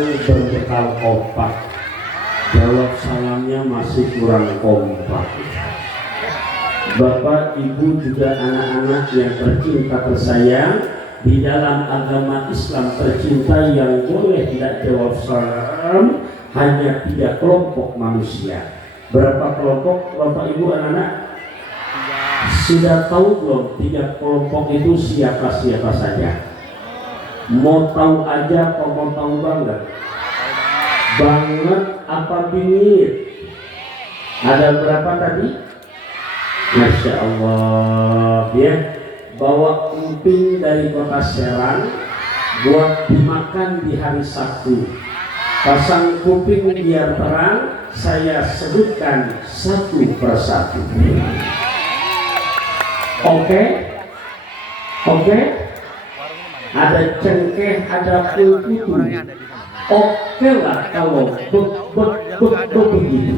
berbekal kompak, jawab salamnya masih kurang kompak. Bapak, Ibu, juga anak-anak yang tercinta tersayang di dalam agama Islam tercinta, yang boleh tidak jawab salam hanya 3 kelompok manusia. Berapa kelompok Bapak, Ibu, anak-anak? Sudah tahu belum 3 kelompok itu siapa-siapa saja? Mau tahu aja apa mau tahu banget? Banget apa bingit? Ada berapa tadi? Masya Allah ya. Bawa emping dari kota Serang buat dimakan di hari Sabtu. Pasang kuping biar terang, saya sebutkan satu persatu. Oke? Ada cengkeh, ada putu. Oke lah kalau begitu.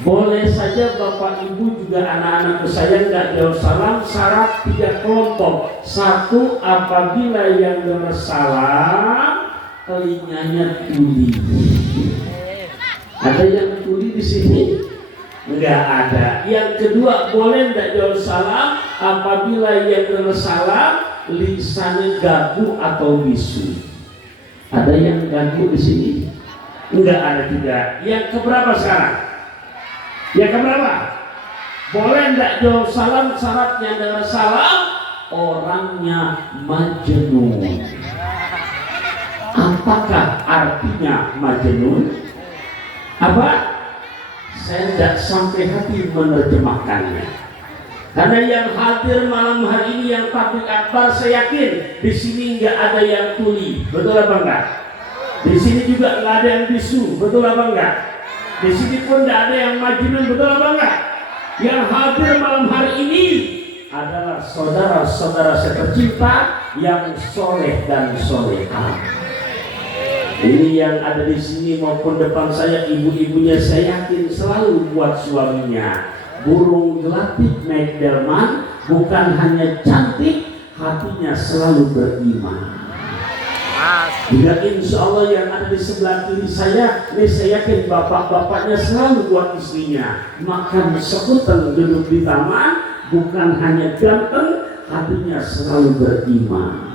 Boleh saja Bapak Ibu juga anak-anak saya nggak jawab salam. Syarat 3 kelompok. 1, apabila yang jawab salam telinganya tuli. Ada yang tuli di sini? Enggak ada. Yang kedua, boleh nggak jawab salam apabila yang jawab salam lisannya gagu atau bisu. Ada yang gagu di sini? Enggak ada juga. Yang keberapa sekarang? Yang keberapa? Boleh enggak jawab salam, syaratnya adalah salam orangnya majnun. Apakah artinya majnun? Apa? Saya tidak sampai hati menerjemahkannya. Karena yang hadir malam hari ini yang tablik akbar, saya yakin di sini nggak ada yang tuli, betul apa enggak? Di sini juga nggak ada yang bisu, betul apa enggak? Di sini pun nggak ada yang majnun, betul apa enggak? Yang hadir malam hari ini adalah saudara-saudara saya tercinta yang soleh dan solehah. Ini yang ada di sini maupun depan saya, ibu-ibunya saya yakin selalu buat suaminya burung gelatik naik delman, bukan hanya cantik, hatinya selalu beriman. Jika insya Allah yang ada di sebelah kiri saya, ini saya yakin bapak-bapaknya selalu buat istrinya makan sekuteng duduk di taman, bukan hanya ganteng, hatinya selalu beriman.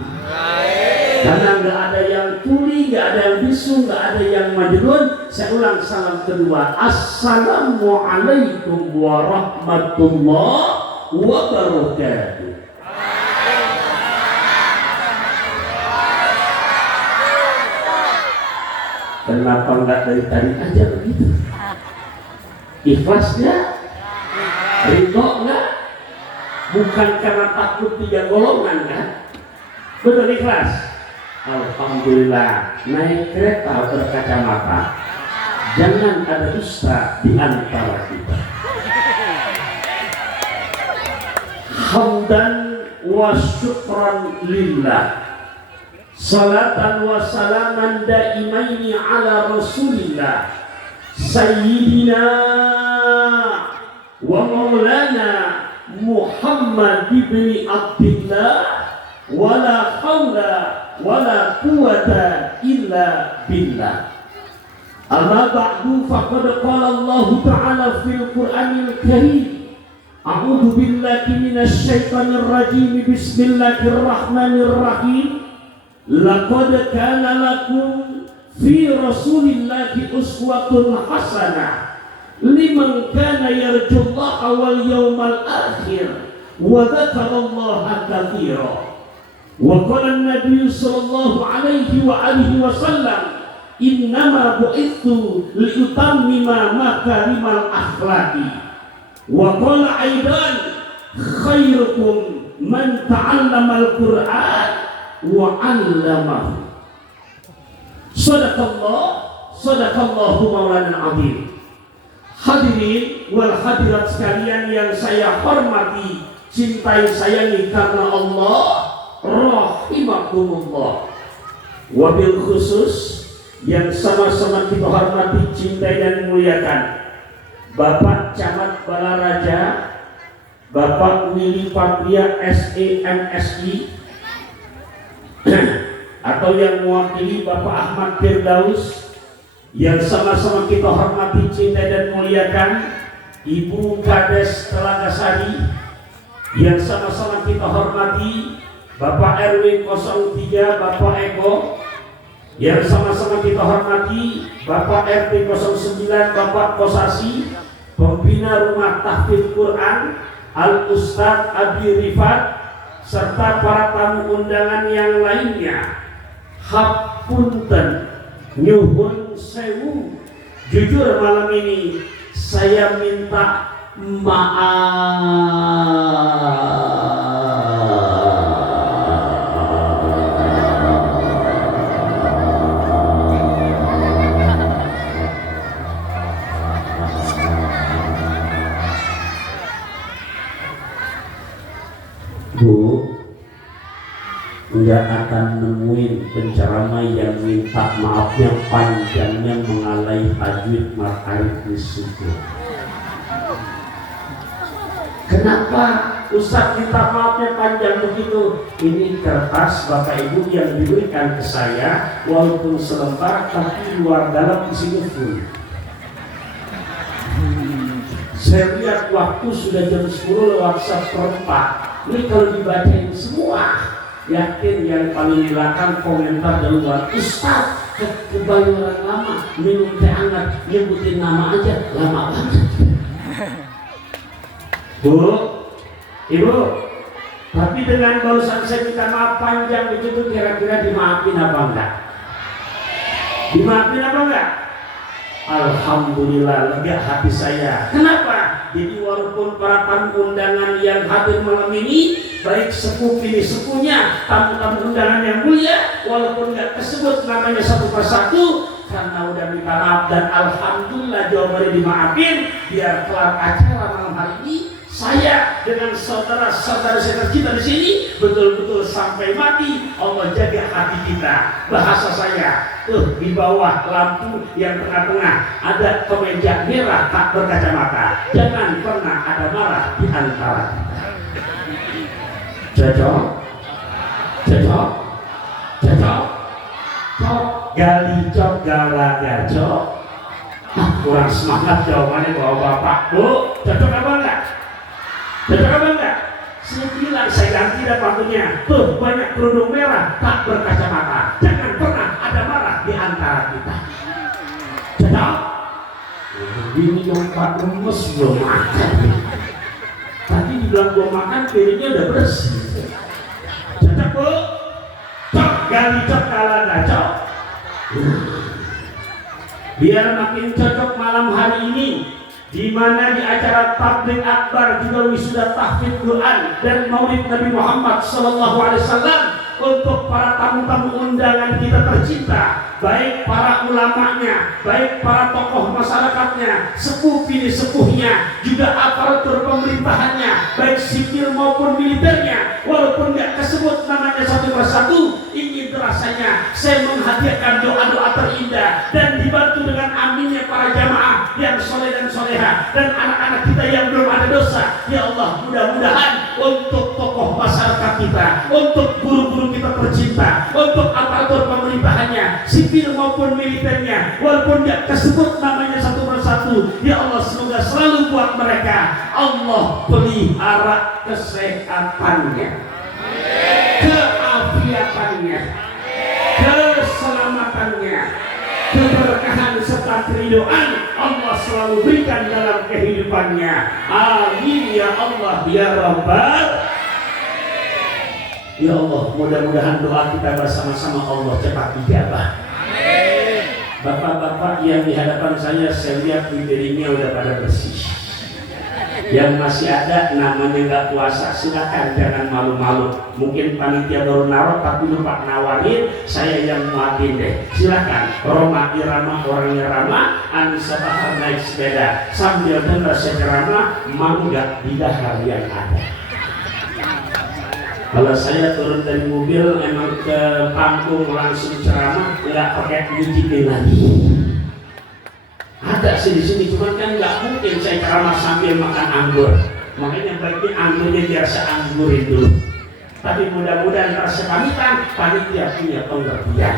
Karena nggak ada yang tuli, nggak ada yang bisu, nggak ada yang majnun. Saya ulang salam kedua. Assalamualaikum warahmatullahi wabarakatuh. Kenapa nggak dari tadi aja begitu? Ikhlas nggak? Ridho nggak? Bukan karena takut 3 golongan kan? Betul, ikhlas. Alhamdulillah, naik kereta berkacamata. Jangan ada dusta di antara kita. Hamdan wa syukran lillah. Salatan wa salaman daimaini ala Rasulillah Sayyidina wa maulana Muhammad ibn Abdullah, wala haula wala quwwata illa billah. Amma ba'du, faqad qala Allah ta'ala fil Qur'anil Karim, a'udzu billahi minasy syaithanir rajim, bismillahirrahmanirrahim. Laqad kana lakum fi Rasulillahi uswatun hasanah liman kana yarjullaha wal yawmal akhir wa dzakarallaha katsiran. Wa qala an-nabiy sallallahu alaihi wa alihi wasallam, innama bu'ithu liutammima makarimal akhlaqi. Wa qala aidan, khairukum man ta'allama al-Qur'an wa 'allamahu. Sadaqallahu maulana azim. Hadirin wal hadirat sekalian yang saya hormati, cintai, sayangi karena Allah, rahimakumullah. Wabil khusus yang sama-sama kita hormati, cintai dan muliakan Bapak Camat Balaraja, Bapak Willy Patria SEMSI, atau yang mewakili Bapak Ahmad Firdaus yang sama-sama kita hormati, cinta dan muliakan, Ibu Kades Telagasari yang sama-sama kita hormati, Bapak RW 03 Bapak Eko yang sama-sama kita hormati, Bapak RT 09 Bapak Kosasi, Pembina Rumah Tahfidz Quran Al Ustadz Abi Rifat, serta para tamu undangan yang lainnya. Hapunten, nyuhun sewu. Jujur malam ini saya minta maaf. Bu, nggak akan nemuin penceramah yang minta maafnya panjangnya mengalai tajwid Ma'arif Syukur. Kenapa Ustaz minta maafnya panjang begitu? Ini kertas Bapak Ibu yang diberikan ke saya, walaupun selembar tapi luar dalam isinya full. Saya lihat waktu sudah jam 10 lewat 1/4. Ini kalau dibacain semua, yakin yang paling belakang komentar dari luar, Ustaz kebayoran lama, minum teh hangat, nyebutin nama aja lama banget. Bu, Ibu, tapi dengan barusan saya minta maaf panjang begitu, kira-kira dimaafin apa enggak? Dimaafin apa enggak? Alhamdulillah, lega hati saya. Kenapa? Jadi walaupun para tamu undangan yang hadir malam ini, baik sepuh ini sepuhnya, tamu-tamu undangan yang mulia, walaupun nggak tersebut namanya satu persatu, karena udah minta maaf dan alhamdulillah jawabannya dimaafin, biar kelar acara malam hari ini, saya dengan saudara-saudara kita di sini betul-betul sampai mati Allah jaga hati kita. Bahasa saya tuh di bawah lampu yang tengah-tengah ada kemeja merah tak berkacamata. Jangan pernah ada marah di antara kita. Cocok? Cocok? Cocok? Cok gali cok galaga cok. Kurang semangat jawabannya bawa bapak. Bu, cocok apa enggak? Cocok apa enggak? Saya bilang saya ganti dah pantunnya. Tuh banyak kerudung merah tak berkacamata. Jangan pernah ada marah di antara kita. Cocok? Ini yang Pak Remes belum makan. Tadi dibilang belum makan, piringnya udah bersih. Cocok Bu? Cok gali cok kalada cok. Biar makin cocok malam hari ini, di mana di acara tabligh akbar juga wisuda tahfidz Quran dan Maulid Nabi Muhammad SAW, untuk para tamu-tamu undangan kita tercinta, baik para ulamanya, baik para tokoh masyarakatnya, sepuh ini sepuhnya, juga aparatur pemerintahannya, baik sipil maupun militernya, walaupun nggak tersebut namanya satu persatu, ingin rasanya saya menghadiahkan doa-doa terindah dan dibantu dengan aminnya para jamaah yang soleh dan soleha dan anak-anak kita yang belum ada dosa. Ya Allah, mudah-mudahan untuk tokoh masyarakat kita, untuk guru-guru kita tercinta, untuk aparatur pemerintahannya, sipil maupun militernya, walaupun tidak tersebut namanya satu persatu, ya Allah semoga selalu buat mereka Allah pelihara kesehatannya, keafiatannya, keselamatannya, keberkahan serta keridhaan Allah selalu berikan dalam kehidupannya. Amin ya Allah ya Rabbal. Ya Allah, mudah-mudahan doa kita bersama-sama Allah cepat dijabah. Bapak-bapak yang di hadapan saya lihat di piringnya udah pada bersih. Yang masih ada namanya nggak puasa, silakan jangan malu-malu. Mungkin panitia baru naruh tapi lupa nawarin, saya yang muatin deh. Silakan. Roma irama orangnya ramah, Anissa Bahar naik sepeda sambil dengar saya ceramah, mangga di dahar yang ada. Kalau saya turun dari mobil emang ke panggung langsung ceramah, nggak pakai nyicipin lagi. Ada sih di sini, cuman kan nggak mungkin saya ceramah sambil makan anggur. Makanya baiknya anggurnya biar saya anggurin dulu. tapi mudah-mudahan tersepamitan panitia punya pengertian.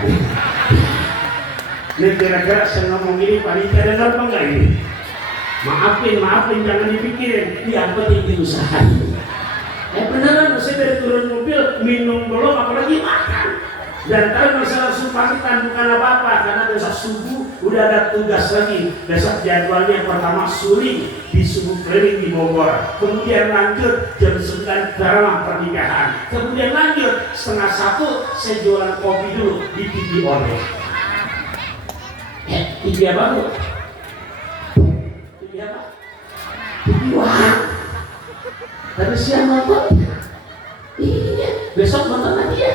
Ini kira-kira saya ngomong ini panitia dengar apa enggak ini? Maafin, jangan dipikirin, yang penting diusahain. Beneran, saya dari turun mobil, minum belum, apalagi makan. Dan kalau masalah pamitan bukan apa-apa, karena besok subuh udah ada tugas lagi. Besok jadwalnya pertama suling di subuh keliling di Bogor, kemudian lanjut jam 9 drama pernikahan, kemudian lanjut setengah 1 saya jualan kopi dulu di TV Oleh. TV apa bu? TV apa? TV Wah. Tadi siang nonton? Iya. Besok nonton lagi ya?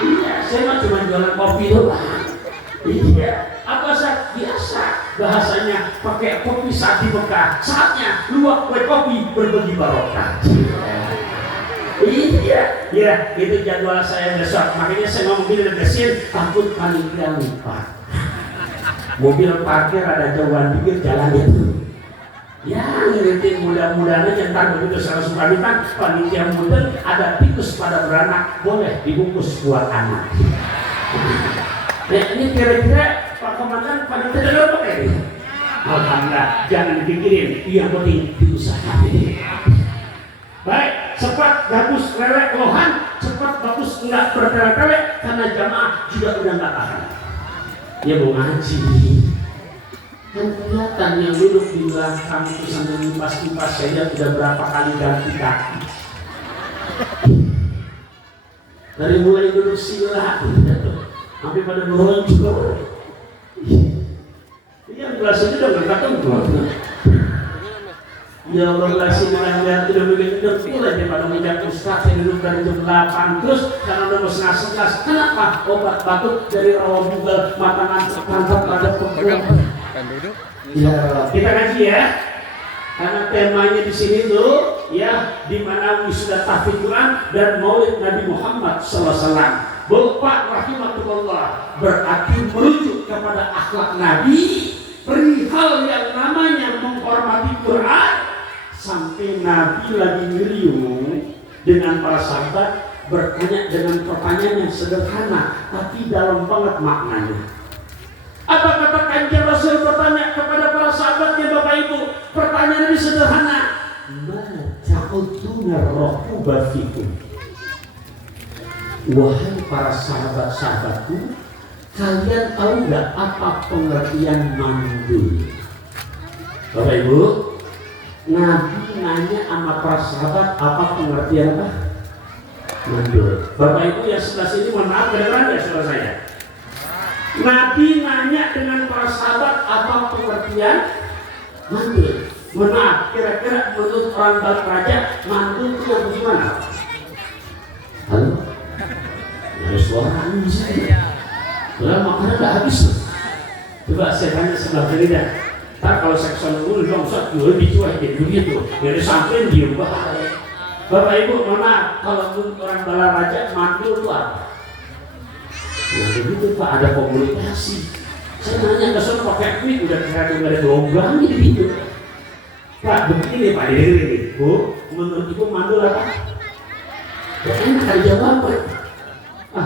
Iya. Saya mah cuma jualan kopi doang. Iya. Apa sih? Biasa. Bahasanya pakai kopi saat di Mekah. Saatnya luwak kue kopi berbagi barokah. Iya. Ya, itu jadwal saya besok. Makanya saya ngomong gini dan kesin, takut panitia lupa. Mobil parkir ada jauhan dikit jalan itu. Ya, ngerti mudah-mudahan aja ntar begitu saya pamitan panitia mudeng ada tikus pada beranak boleh dibungkus buat anak. Nah, ini kira-kira Pak Komandan panitia dengar apa ini? Alhamdulillah, jangan dipikirin, yang penting diusahakan. Baik, cepat bagus lelek lohan, cepat bagus enggak bertele-tele karena jamaah juga udah enggak tahan. Ya mau ngaji kan kelihatan yang duduk di belakang itu sambil kipas-kipas saya udah berapa kali ganti kaki dari mulai duduk sila sampai pada meronjol yang gelas itu udah gak keluar. Ya Allah gelas ini yang udah begini dekul aja pada meja ustaz yang duduk dari jam 8 terus karena udah mau setengah 11. Kenapa? Obat batuk dari rawa bugal mata ngantuk mantap pada pukul. Ya kita kaji ya karena temanya di sini tuh ya di mana wisuda tahfidz Quran dan Maulid Nabi Muhammad SAW. Bapak rahimahullah berarti merujuk kepada akhlak Nabi perihal yang namanya menghormati Quran. Sampai Nabi lagi ngeriung dengan para sahabat bertanya dengan pertanyaan yang sederhana tapi dalam banget maknanya. Apa kata Kanjeng Rasul bertanya kepada para sahabatnya Bapak Ibu? Pertanyaan ini sederhana. Ma ta'uduna raquba fikum. Wahai para sahabat-sahabatku, kalian tahu nggak apa pengertian mandul? Bapak Ibu, Nabi nanya sama para sahabat apa pengertian apa? Mandul. Bapak Ibu yang sebelah sini mohon maaf kedengeran ya suara saya. Nabi nanya dengan para sahabat apa pengertian mandul. Mohon maaf, kira-kira menurut orang Barat Raja mandul itu yang bagaimana? Halo? Ada suara ini saya. Udah makanan udah habis. Coba saya tanya sebelah kiri dah. Ntar kalau seksual dulu dong, Ustaz, gue dicuekin begitu. Dari samping diem bahaya. Bapak Ibu, mana kalau orang Balaraja mandul itu apa? Ya begitu Pak, ada komunikasi. Saya nanya ke sana pakai mic, udah kira ada gelombang gitu. Pak, begini Pak, ini Bu, menurut Ibu mandul apa? Ya enak ada jawaban.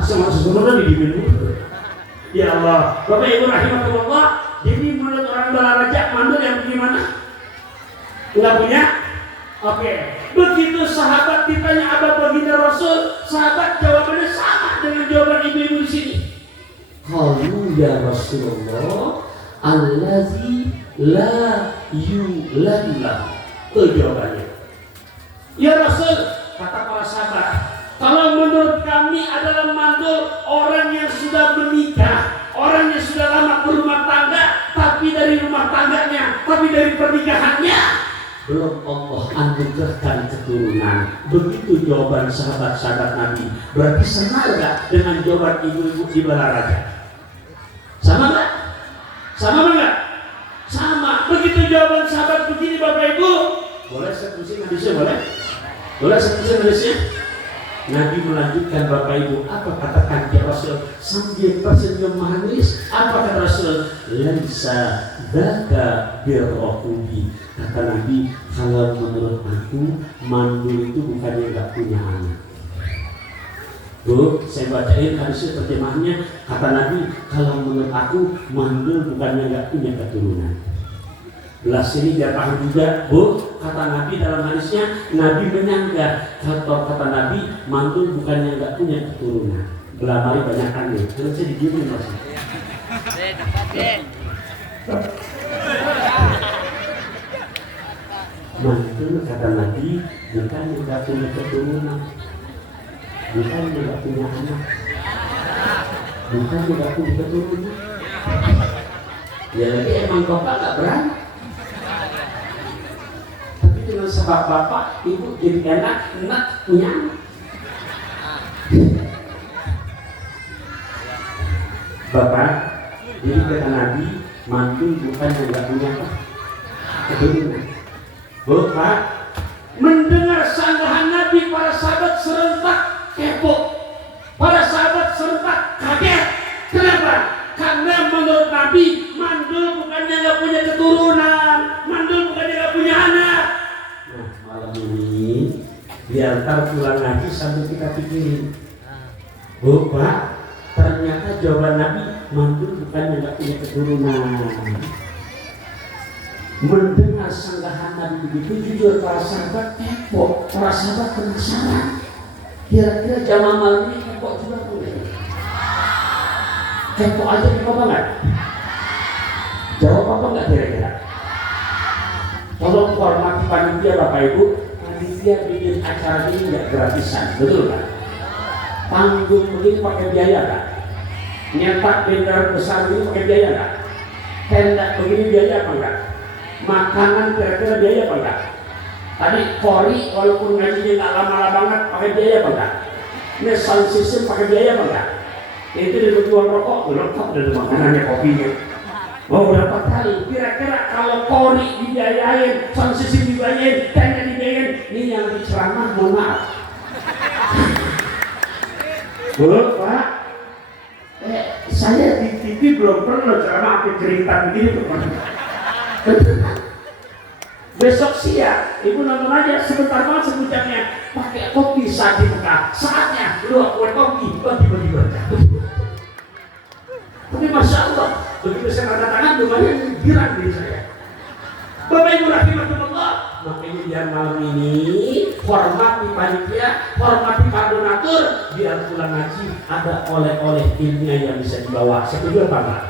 Sama sebenarnya didimin dulu. Ya Allah, Bapak Ibu rahimahullah. Jadi menurut orang Balaraja mandul yang bagaimana? Enggak punya? Oke. Begitu sahabat ditanya apa baginda Rasul, sahabat jawabannya sama dengan jawaban ibu-ibu di sini. Qalu ya Rasulullah, allazi la yulallah. Itu jawabannya. Ya Rasul, kata para sahabat, kalau menurut kami adalah mandul orang yang sudah menikah, orang yang sudah lama berumah tangga, tapi dari rumah tangganya, tapi dari pernikahannya belum Allah anugerahkan keturunan. Begitu jawaban sahabat-sahabat Nabi. Berarti sama enggak dengan jawaban ibu-ibu di Balaraja? Sama enggak? Sama enggak? Sama. Begitu jawaban sahabat begini Bapak Ibu. Boleh saya terusin hadisnya boleh? Boleh saya terusin hadisnya? Nabi melanjutkan Bapak Ibu, apa kata Kanjeng Rasul sambil tersenyum manis? Apa kata Rasul? Laisa dzaka birrahuli. Kata Nabi, kalau menurut aku mandul itu bukannya nggak punya anak. Bu, saya bacain hadis terjemahnya. Kata Nabi, kalau menurut aku mandul bukannya nggak punya keturunan. Belas ini dia paham juga, Bu. Kata Nabi dalam hadisnya, Nabi menyangka atau kata Nabi mandul bukannya nggak punya keturunan. Belah mari banyak nih. Terus saya digituin mas. Mandul kata Nabi bukannya nggak punya keturunan. Bukan juga punya anak, bukan juga punya keturunan. Ya lagi emang bapak nggak berani. Tapi dengan sebab bapak, ibu jadi enak punya anak. Bapak, jadi kata Nabi, mantu bukan yang nggak punya keturunan. Bapak mendengar sanggahan Nabi, para sahabat serentak kepo, para sahabat serta kaget. Kenapa? Karena menurut Nabi mandul bukannya nggak punya keturunan, mandul bukannya nggak punya anak. Nah malam ini diantar pulang ngaji sambil kita pikirin, Bapak, ternyata jawaban Nabi mandul bukannya nggak punya keturunan. Mendengar sanggahan Nabi begitu, jujur para sahabat kepo, para sahabat penasaran. Kira-kira jamaah malam ini kepo juga boleh? Kepo aja kepo banget. Jawab apa enggak kira-kira? Tolong hormati panitia Bapak Ibu. Panitia bikin acara ini enggak gratisan, betul kan? Panggung begini pakai biaya kan? Nyetak bendera besar ini pakai biaya kan? Tenda begini biaya apa enggak? Makanan kira-kira biaya apa enggak? Tadi Kori walaupun ngajinya nggak lama-lama banget pakai biaya apa enggak? Ini sound system pakai biaya apa enggak? Itu dari jual rokok lengkap dari makanannya kopinya. Mau berapa kali? Kira-kira kalau Kori dibiayain, sound system dibiayain, tenda dibiayain, ini yang diceramah mohon maaf. Bu, Pak, saya di TV belum pernah ceramah api kerintan begini tuh. Besok siang, ibu nonton aja sebentar banget sebutannya pakai kopi saat di Mekah. Saatnya lu kue kopi bagi-bagi baca. Tapi masya Allah, begitu saya tanda tangan, lumayan girang diri saya. Bapak Ibu rahimahullah, makanya biar malam ini hormati panitia, hormati para donatur, biar pulang ngaji ada oleh-oleh ilmiah yang bisa dibawa. Setuju apa enggak?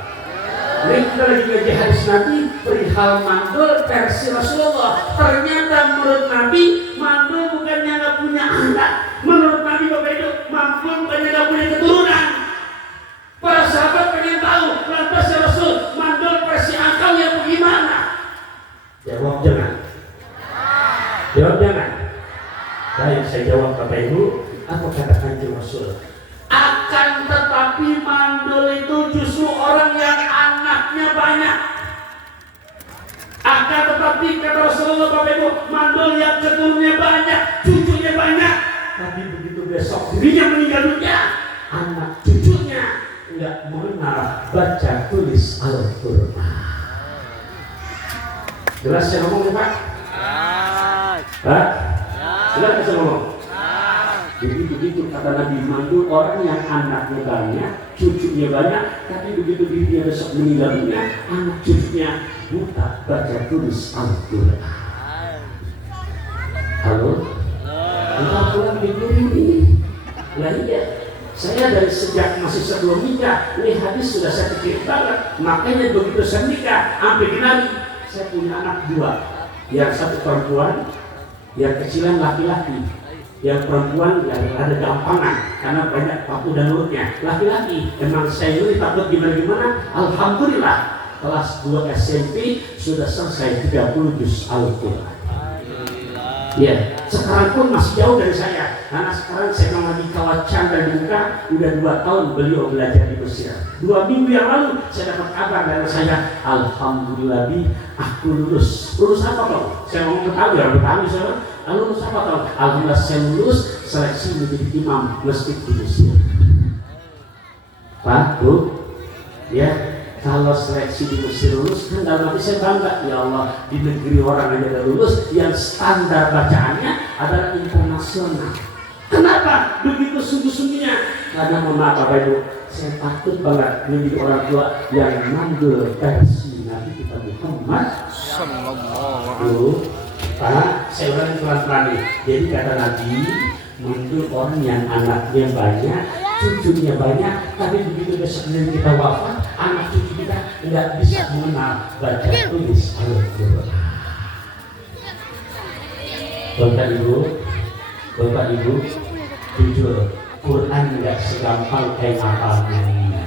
Ini kita lagi ngaji hadis Nabi perihal mandul versi Rasulullah. Ternyata menurut Nabi mandul bukannya nggak punya anak. Menurut Nabi Bapak itu mandul bukannya nggak punya keturunan. Para sahabat pengen tahu lantas ya Rasul mandul versi akal yang bagaimana? Jawab jangan. Jawab jangan. Baik saya jawab Bapak Ibu. Apa kata Kanjeng Rasul? Akan tetapi mandul itu justru orang yang anaknya banyak. Akan tetapi kata Rasulullah Bapak Ibu, mandul yang keturunannya banyak, cucunya banyak. Tapi begitu besok dirinya meninggal dunia, anak cucunya enggak mengenal baca tulis Al-Quran. Jelas saya ngomong ya Pak? Pak? Jelas saya ngomong? Jadi begitu kata Nabi mandul orang yang anaknya banyak, cucunya banyak, tapi begitu dirinya besok meninggal dunia, anak cucunya buta baca tulis Al-Quran. Halo? Kita pulang mikir ini. Nah iya, saya dari sejak masih sebelum nikah, ini hadis sudah saya pikir banget. Makanya begitu saya nikah, sampai kenali, saya punya anak dua, yang satu perempuan, yang kecilan laki-laki. Yang perempuan yang ada gampangan karena banyak waktu dan nurutnya. Laki-laki emang saya ini takut gimana-gimana. Alhamdulillah kelas 2 SMP sudah selesai 30 juz Al-Quran. Ya, sekarang pun masih jauh dari saya. Karena sekarang saya lagi kawat canda di muka. Udah 2 tahun beliau belajar di Mesir. 2 minggu yang lalu saya dapat kabar dari saya, alhamdulillah aku lulus. Lulus apa dong? Saya ngomong Betawi, orang Betawi saya. Lalu lulus apa dong? Alhamdulillah saya lulus seleksi menjadi imam masjid di Mesir. Pak, Bu, ya. Kalau seleksi di Mesir lulus, kan dalam hati saya bangga. Ya Allah, di negeri orang aja ada lulus yang standar bacaannya adalah internasional. Kenapa Kenapa begitu sungguh-sungguhnya? Karena mohon maaf Bapak Ibu, saya takut banget menjadi orang tua yang manggil versi Nabi kita Muhammad sallallahu alaihi. Pak, saya ulangi pelan-pelan nih. Jadi kata Nabi, manggil orang yang anaknya banyak, cucunya banyak, tapi begitu besok kita wafat, anak cucu kita nggak bisa mengenal baca tulis Al-Quran. Bapak Ibu, jujur, Quran nggak segampang kayak ngapalnya ini.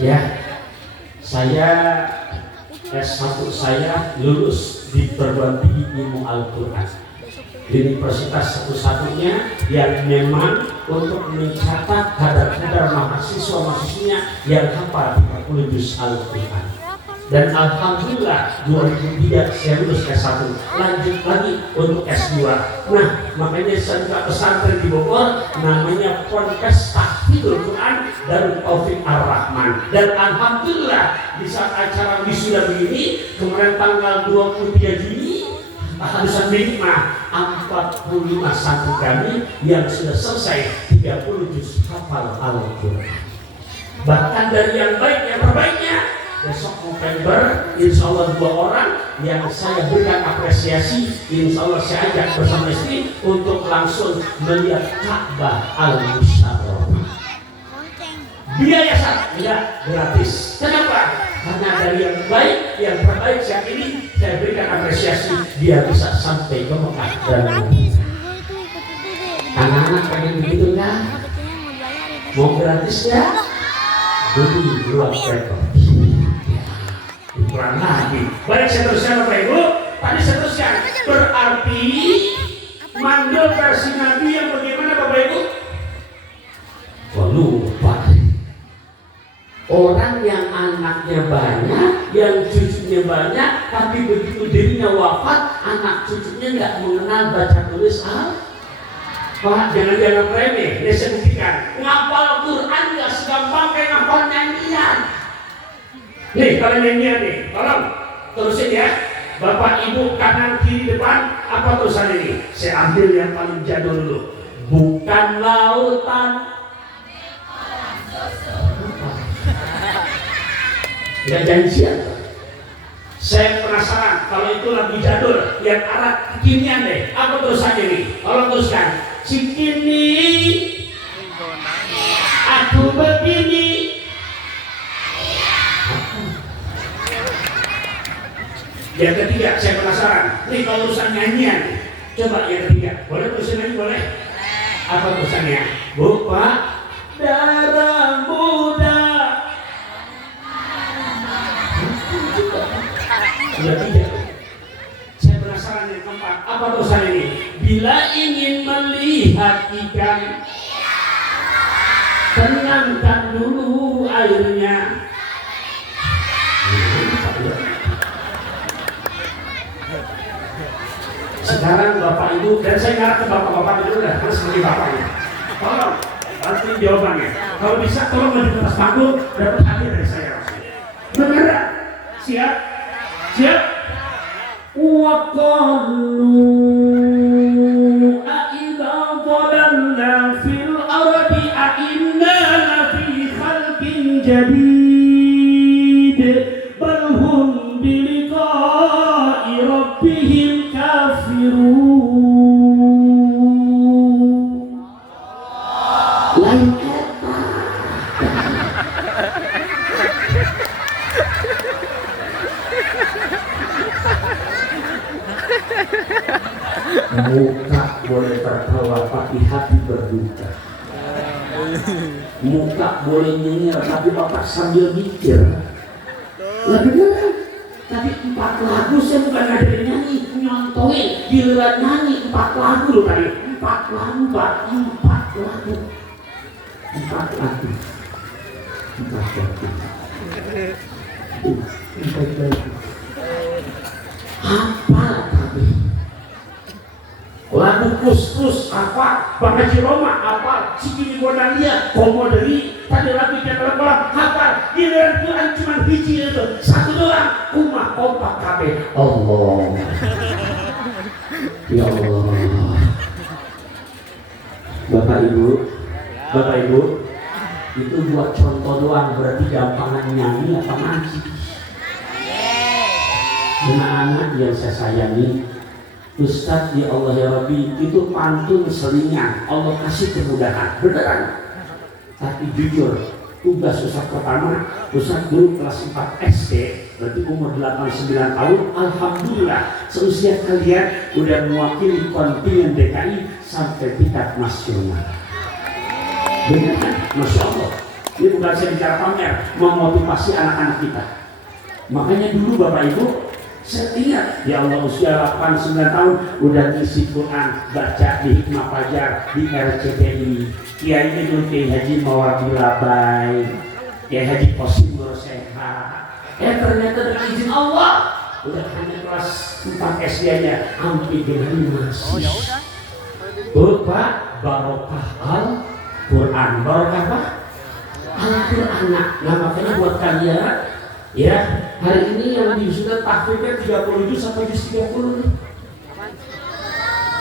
Ya, saya S1 saya lulus di perguruan tinggi ilmu Al-Quran, universitas satu-satunya yang memang untuk mencatat kadar-kadar mahasiswa-mahasiswanya yang hafal 30 juz Al-Quran. Dan alhamdulillah 2003 saya lulus S1, lanjut lagi untuk S2. Nah, makanya saya buka pesantren di Bogor namanya Ponpes Tahfidzul Quran Darut Taufik Ar-Rahman. Dan alhamdulillah di saat acara wisuda begini kemarin tanggal 23 Juni keharusan nikmah 45 santri kami yang sudah selesai 30 juz hafal Al-Quran. Bahkan dari yang baik yang terbaiknya besok November insya Allah 2 orang yang saya berikan apresiasi, insya Allah saya ajak bersama istri untuk langsung melihat Ka'bah Al-Musharrafah. Biaya sah, tidak gratis. Kenapa? Karena dari yang baik, yang terbaik saat ini saya berikan apresiasi, dia bisa sampai ke Mekah dan Madinah. Anak-anak pengen begitu kan? Mau gratis ya? Beli luar rekor. Kurang lagi. Baik, saya teruskan Bapak Ibu. Tadi saya teruskan. Berarti manggil versi Nabi yang bagaimana Bapak Ibu? Oh, lupa. Orang yang anaknya banyak, yang cucunya banyak, tapi begitu dirinya wafat, anak cucunya nggak mengenal baca tulis Pak, jangan remeh. Ini saya buktikan. Ngapal Quran nggak segampang kayak ngapal nyanyian. Nih, kalau nyanyian nih, tolong terusin ya. Bapak Ibu kanan kiri depan, apa tulisan ini? Saya ambil yang paling jadul dulu. Bukan lautan. Nggak janjian. Saya penasaran kalau itu lebih jadul, yang arah kekinian deh. Apa tulisannya nih? Tolong teruskan. Cikini, aku begini. Yang ketiga, saya penasaran. Nih kalau urusan nyanyian, coba yang ketiga. Boleh tulisan nyanyi boleh? Apa tulisannya? Bu, Pak, darah muda. Sudah tiga. Saya penasaran yang keempat. Apa tulisan ini? Bila ingin melihat ikan, tenangkan dulu airnya. Sekarang Bapak Ibu, dan saya ngarap ke Bapak-Bapak dulu dah, harus sebagai Bapaknya. Tolong, bantu jawabannya. Kalau bisa, tolong maju ke atas panggung, dapat hadiah dari saya. Beneran? Siap? Siap? Waqalu a'idha dhalalna fil ardi a'inna lafi khalqin jadid bal hum biliqa'i rabbihim kafirun. Lain kata. Muka boleh tertawa tapi hati berduka. Muka boleh nyinyir tapi otak sambil mikir. Lebih benar. Tapi 4 lagu saya bukan ada nyanyi, nyontoin giliran nyanyi 4 lagu loh tadi. 4 lagu, Pak. 4 lagu. 4 lagu. 4 lagu. 4 lagu. Apa tapi? Lagu kus-kus apa? Bang Haji Roma apa? Cikini Bonania, Komoderi, tadi lagu yang kolam apa? Giliran Quran cuma biji itu, 1 doang. Umah kompak kabeh. Allah. Ya Allah. Bapak Ibu, itu buat contoh doang, berarti gampangan nyanyi apa ngaji. Anak-anak yang saya sayangi, Ustadz ya Allah ya Rabbi, itu pantun selingan, Allah kasih kemudahan, beneran. Tapi jujur, tugas Ustadz pertama, Ustadz dulu kelas 4 SD, berarti umur 8-9 tahun, alhamdulillah seusia kalian udah mewakili kontingen DKI sampai tingkat nasional. Beneran, Masya Allah. Ini bukan saya bicara pamer, memotivasi anak-anak kita. Makanya dulu Bapak Ibu, saya ingat, ya Allah usia 8-9 tahun udah ngisi Quran, baca di Hikmah Fajar, di RCTI. Kiai itu Kiai Haji Mawardi Labai, Kiai Haji Qasim Nur Seha. Ternyata dengan izin Allah, udah hanya kelas 4 SD aja, hampir dengan masih. Bapak barokah Al-Quran, barokah apa? Al-Quran. Nah makanya buat kalian, ya hari ini yang sudah tahfidnya 30 juz sampai juz 30 nih.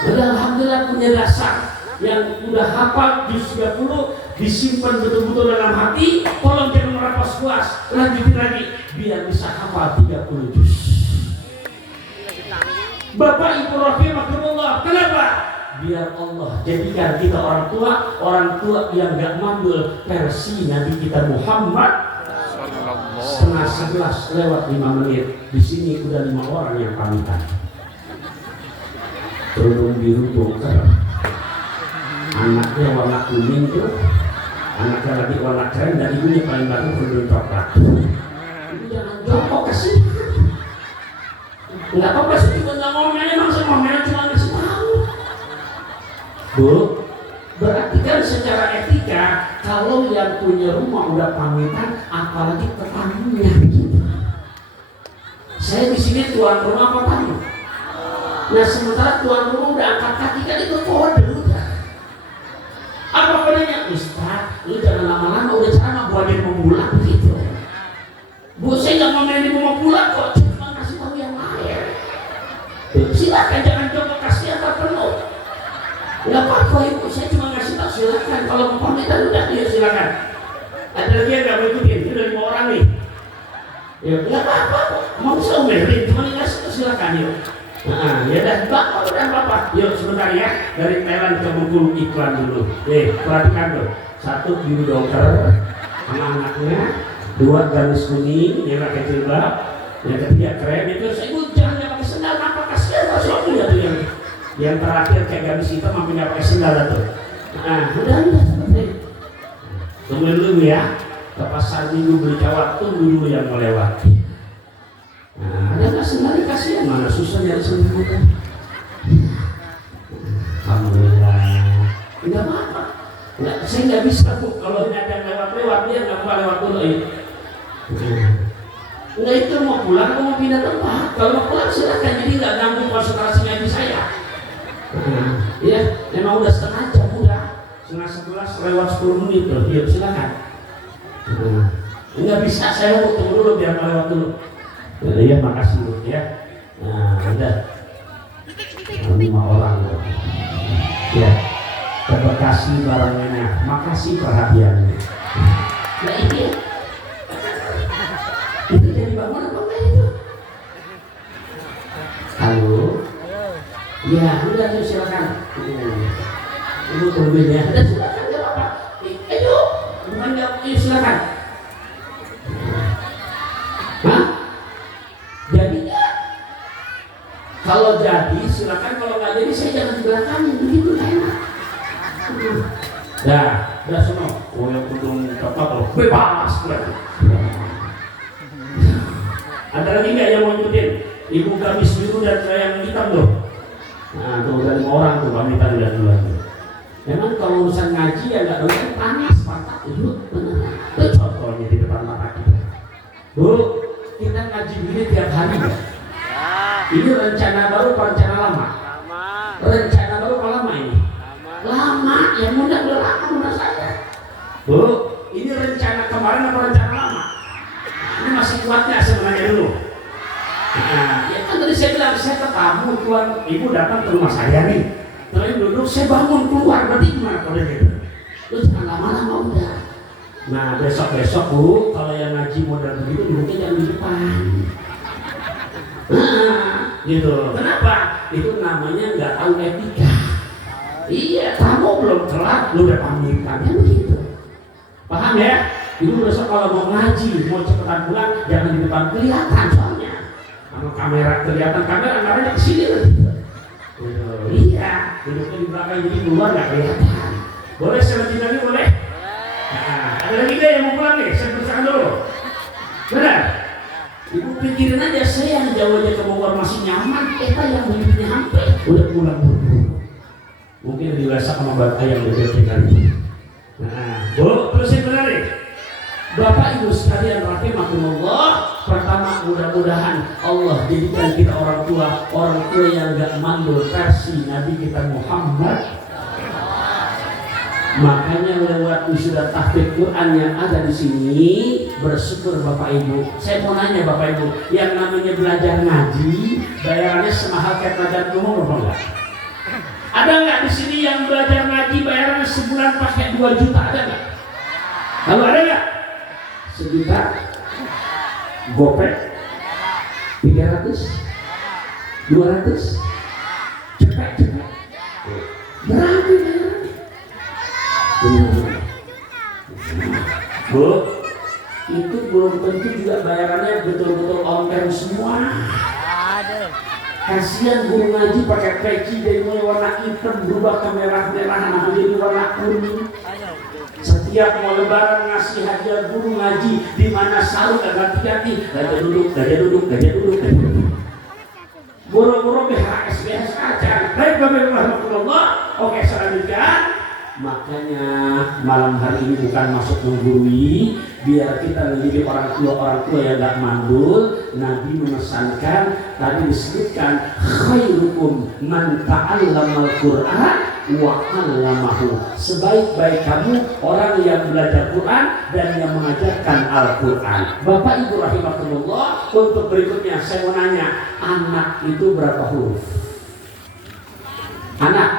Udah alhamdulillah punya dasar yang udah hafal juz 30 disimpan betul-betul dalam hati. Tolong jangan merasa puas, lanjutin lagi biar bisa hafal 30 juz. Bapak Ibu rahimahullah, kenapa? Biar Allah jadikan kita orang tua yang gak mandul versi Nabi kita Muhammad. 10:30 lewat 5 menit. Di sini udah 5 orang yang pamitan. Kerudung biru bongkar. Anaknya warna kuning tuh. Anaknya lagi warna krem dan ibunya paling baru kerudung coklat. Ibu jangan jongkok kasih. Enggak apa-apa sih, juga nggak ngomel, emang saya ngomel cuma ngasih tahu. Bu, berarti kan secara etika kalau yang punya rumah udah pamitan, apalagi tetangga gitu. Saya di sini tuan rumah apa tamu? Nah sementara tuan rumah udah angkat kaki kan itu kode udah. Apa kodenya? Ustaz, lu jangan lama-lama udah ceramah buat dia mau pulang gitu. Bu, saya nggak ngomel di mau pulang kok, cuma kasih tahu yang lain. Silakan jangan coba kasih apa penuh. Nggak apa-apa ibu, saya cuma ngasih tahu silakan. Kalau mau pamitan udah ya silakan. Ada lagi yang nggak mau ikutin, itu udah 5 orang nih. Ya nggak apa-apa kok, mau saya omelin, cuma ngasih tahu silakan yuk. Nah, ya dah, bapak udah apa-apa. Yuk sebentar ya, dari Thailand ke Bengkulu iklan dulu. Perhatikan tuh, 1 biru dongker, anak-anaknya, 2 gamis kuning, yang pakai jilbab, yang ketiga krem itu. Saya jangan pakai sendal, apa kasihan kalau suatu ya tuh yang terakhir kayak gamis hitam mampu nggak pakai sendal tuh. Nah, udah seperti tunggu dulu ya, ke pasar minggu beli kawat, tunggu dulu yang melewati. Nah, ada nggak sendal kasihan, mana susah nyari sendal. Alhamdulillah, nggak apa-apa. Saya nggak bisa tuh kalau ini ada yang lewat-lewat dia nggak mau lewat dulu. Nggak itu mau pulang atau mau pindah tempat. Kalau mau pulang silakan, jadi nggak ganggu konsentrasi ngaji saya. Ya, memang udah setengah jam udah 10:30 lewat 10 menit loh. Ya silakan. Nggak bisa, saya mau tunggu dulu biar lewat dulu. Ya makasih bu ya. Nah udah 5 orang loh. Ya, terima kasih barangnya, makasih perhatiannya. Nah ini ya. Itu jadi bangun apa enggak itu? Halo? Ya, udah yuk silakan. Ibu tungguin ya. Udah silakan, enggak apa-apa. Ayo, bukan enggak, yuk silakan. Hah? Jadi enggak? Kalau jadi silakan, kalau enggak jadi saya jangan di belakangnya, begitu enak. Dah semua. Oh yang kudung apa bebas lagi. Ada lagi nggak yang mau nyutin? Ibu gamis biru dan saya yang hitam tuh. Nah tuh dari 5 orang tuh pamitan udah duluan. Memang kalau urusan ngaji ya nggak boleh panas patah itu benar. Itu contohnya di depan mata kita. Bu, kita ngaji ini tiap hari ya. Ini rencana baru apa rencana lama? Rencana baru apa lama ini? Lama, yang muda udah lama menurut saya. Bu, ini rencana kemarin apa rencana lama? Ini masih kuatnya sebenarnya dulu. Nah, ya kan tadi saya bilang saya ke tamu tuan ibu datang ke rumah saya nih. Kalian duduk, saya bangun keluar, berarti gimana kalau gitu? Lu jangan lama-lama udah. Nah besok-besok Bu, kalau yang ngaji modal begitu duduknya jangan di depan. Nah, gitu. Kenapa? Itu namanya nggak tahu etika. Iya, kamu belum kelar, lu udah pamitkannya begitu. Paham ya? Ibu besok kalau mau ngaji, mau cepetan pulang, jangan di depan kelihatan soalnya. Kalau kamera kelihatan, kameranya kesini loh. Iya, duduknya di belakang jadi keluar nggak kelihatan. Boleh saya lanjut lagi boleh? Nah, ada lagi deh yang mau pulang nih, saya persilakan dulu. Benar? Ibu pikirin aja, saya yang jauhnya ke Bogor masih nyaman, kita yang bibitnya hampir udah pulang buru-buru. Mungkin dirasa sama bapak yang lebih kali. Nah, Bu, terusin benar nih. Bapak Ibu sekalian rahimakumullah, pertama mudah-mudahan Allah jadikan kita orang tua yang gak mandul versi Nabi kita Muhammad. Makanya lewat wisuda tahfidz Quran yang ada di sini, bersyukur Bapak Ibu. Saya mau nanya Bapak Ibu, yang namanya belajar ngaji, bayarannya semahal kayak pelajaran umum apa enggak? Ada nggak di sini yang belajar ngaji bayarannya sebulan pakai 2 juta, ada nggak? Kalau ada nggak? 1 juta, gopek, 300, 200, cepet. Berapa bayarannya? Bu, itu belum tentu juga bayarannya betul-betul on-time semua. Kasihan guru ngaji pakai peci dari mulai warna hitam berubah ke merah-merah menjadi warna kuning. Setiap mau lebaran ngasih hadiah guru ngaji di mana sahur ganti-ganti, gajah duduk. Boro-boro BHS aja. Baik Bapak Ibu rahmatullah. Oke, selanjutnya. Makanya malam hari ini bukan masuk menggurui, biar kita menjadi orang tua yang gak mandul. Nabi memesankan, tadi disebutkan khairukum man ta'allamal Qur'an wa 'allamahu. Sebaik-baik kamu orang yang belajar Quran dan yang mengajarkan Al-Quran. Bapak Ibu rahimahumullah, untuk berikutnya saya mau nanya, anak itu berapa huruf? Anak,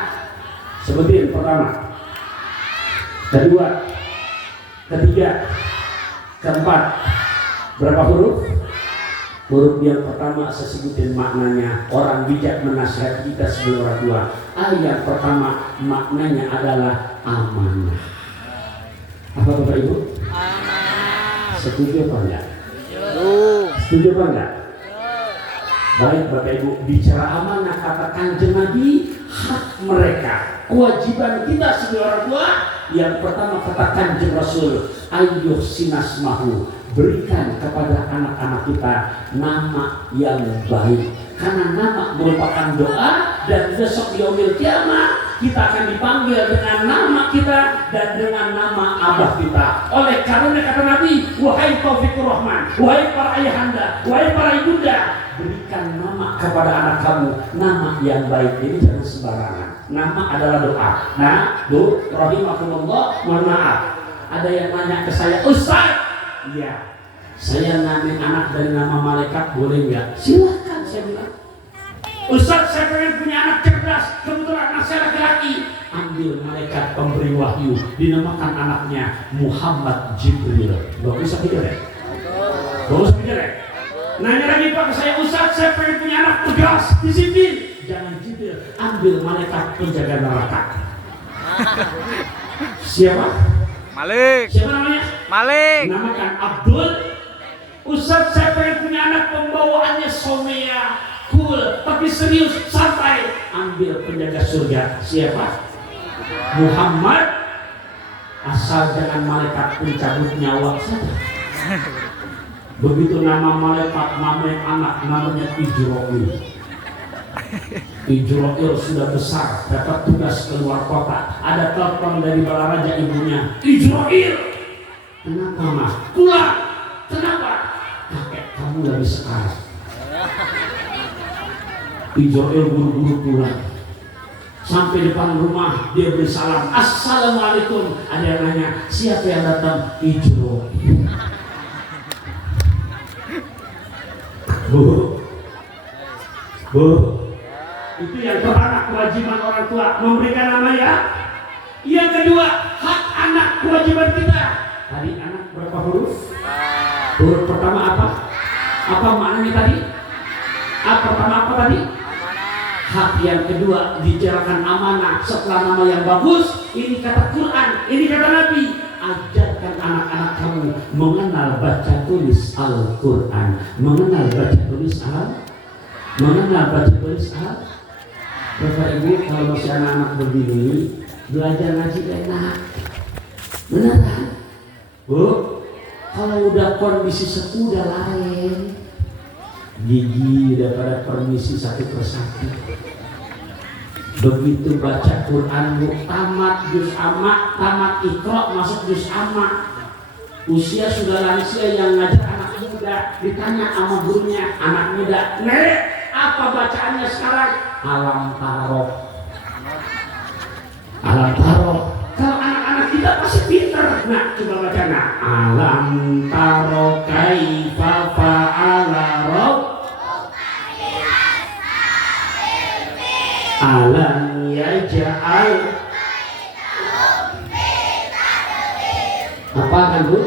sebutin pertama, kedua, ketiga, keempat, berapa huruf? Huruf yang pertama saya sebutin maknanya, orang bijak menasihati kita sebagai orang tua. Yang pertama maknanya adalah amanah. Apa Bapak Ibu? Amanah. Setuju apa enggak? Setuju apa enggak? Baik Bapak Ibu, bicara amanah kata Kanjeng Nabi, hak mereka, kewajiban kita sebagai orang tua. Yang pertama kata Kanjeng Rasul, ayyuh sinasmahu, berikan kepada anak-anak kita nama yang baik, karena nama merupakan doa dan besok yaumil kiamah kita akan dipanggil dengan nama kita dan dengan nama abah kita. Oleh karena kata Nabi, wahai Taufikur Rahman, wahai para ayahanda, wahai para ibunda, berikan nama kepada anak kamu nama yang baik. Ini jangan sembarangan. Nama adalah doa. Nah, Bu, rahimahumullah, mohon maaf, ada yang nanya ke saya, Ustaz, iya, saya namain anak dari nama malaikat, boleh nggak? Silakan, saya bilang. Ustaz, saya pengen punya anak cerdas, kebetulan anak saya laki-laki. Ambil malaikat pemberi wahyu, dinamakan anaknya Muhammad Jibril. Bagus apa tidak? Bagus apa tidak? Nanya lagi Pak ke saya, Ustaz, saya pengen punya anak tegas, disiplin. Jangan Jibril, ambil malaikat penjaga neraka. Siapa? Malik. Siapa namanya? Malik. Namakan Abdul. Ustaz, saya pengen punya anak pembawaannya somea, cool, tapi serius, santai. Ambil penjaga surga. Siapa? Muhammad. Asal jangan malaikat pencabut nyawa saja. Begitu nama malaikat, namanya anak, namanya Ijroil. Ijroil sudah besar, dapat tugas keluar kota. Ada telepon dari Balaraja ibunya, Ijroil, kenapa Mas? Pulang. Kenapa? Kakek kamu lagi sekarang. Ijroil buru-buru pulang. Sampai depan rumah, dia beri salam, Assalamualaikum. Ada yang nanya, siapa yang datang? Ijroil. Bu, Itu yang pertama, kewajiban orang tua memberikan nama ya. Yang kedua, hak anak, kewajiban kita. Tadi anak berapa huruf? Huruf pertama apa? Apa maknanya tadi? Pertama apa tadi? Hak yang kedua dicarakan amanah. Setelah nama yang bagus, ini kata Quran, ini kata Nabi. Ajarkan anak-anak kamu mengenal baca tulis Al-Quran, mengenal baca tulis Bapak Ibu, kalau masih anak-anak begini belajar ngaji enak, benar kan? Bu, kalau udah kondisi sepuh udah lain, gigi udah pada permisi satu persatu. Begitu baca Quran, bu, tamat juz amma, tamat Iqra, masuk juz amma. Usia sudah lansia, yang ngajar anak muda, ditanya sama gurunya, anak muda, "Nek, apa bacaannya sekarang?" Alam Taroh. Alam Taroh. Kalau anak-anak kita pasti pinter. Nah, coba baca, nah, Alam Taroh kaifa fa'ala rabb alam yaj'al. Apa kan bu?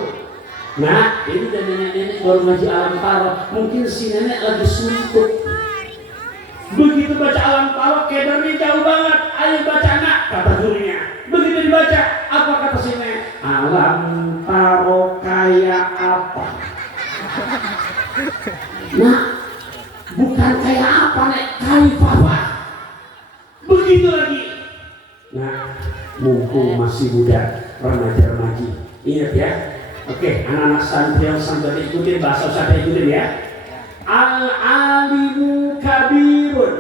Nah, ini dan nenek-nenek baru ngaji Alam Taroh. Mungkin si nenek lagi suntuk. Begitu baca Alam Taroh, kadarnya jauh banget. Ayo baca nak, kata gurunya. Begitu dibaca, apa kata si nenek? Alam Taroh kayak apa? Nah, bukan kayak apa nek, kaifah. Begitu lagi. Nah, mumpung masih muda, remaja-remaji, ingat ya. Oke, anak-anak santri yang sampai ikutin bahasa Ustaz, ikutin ya. Al-alimu kabirun.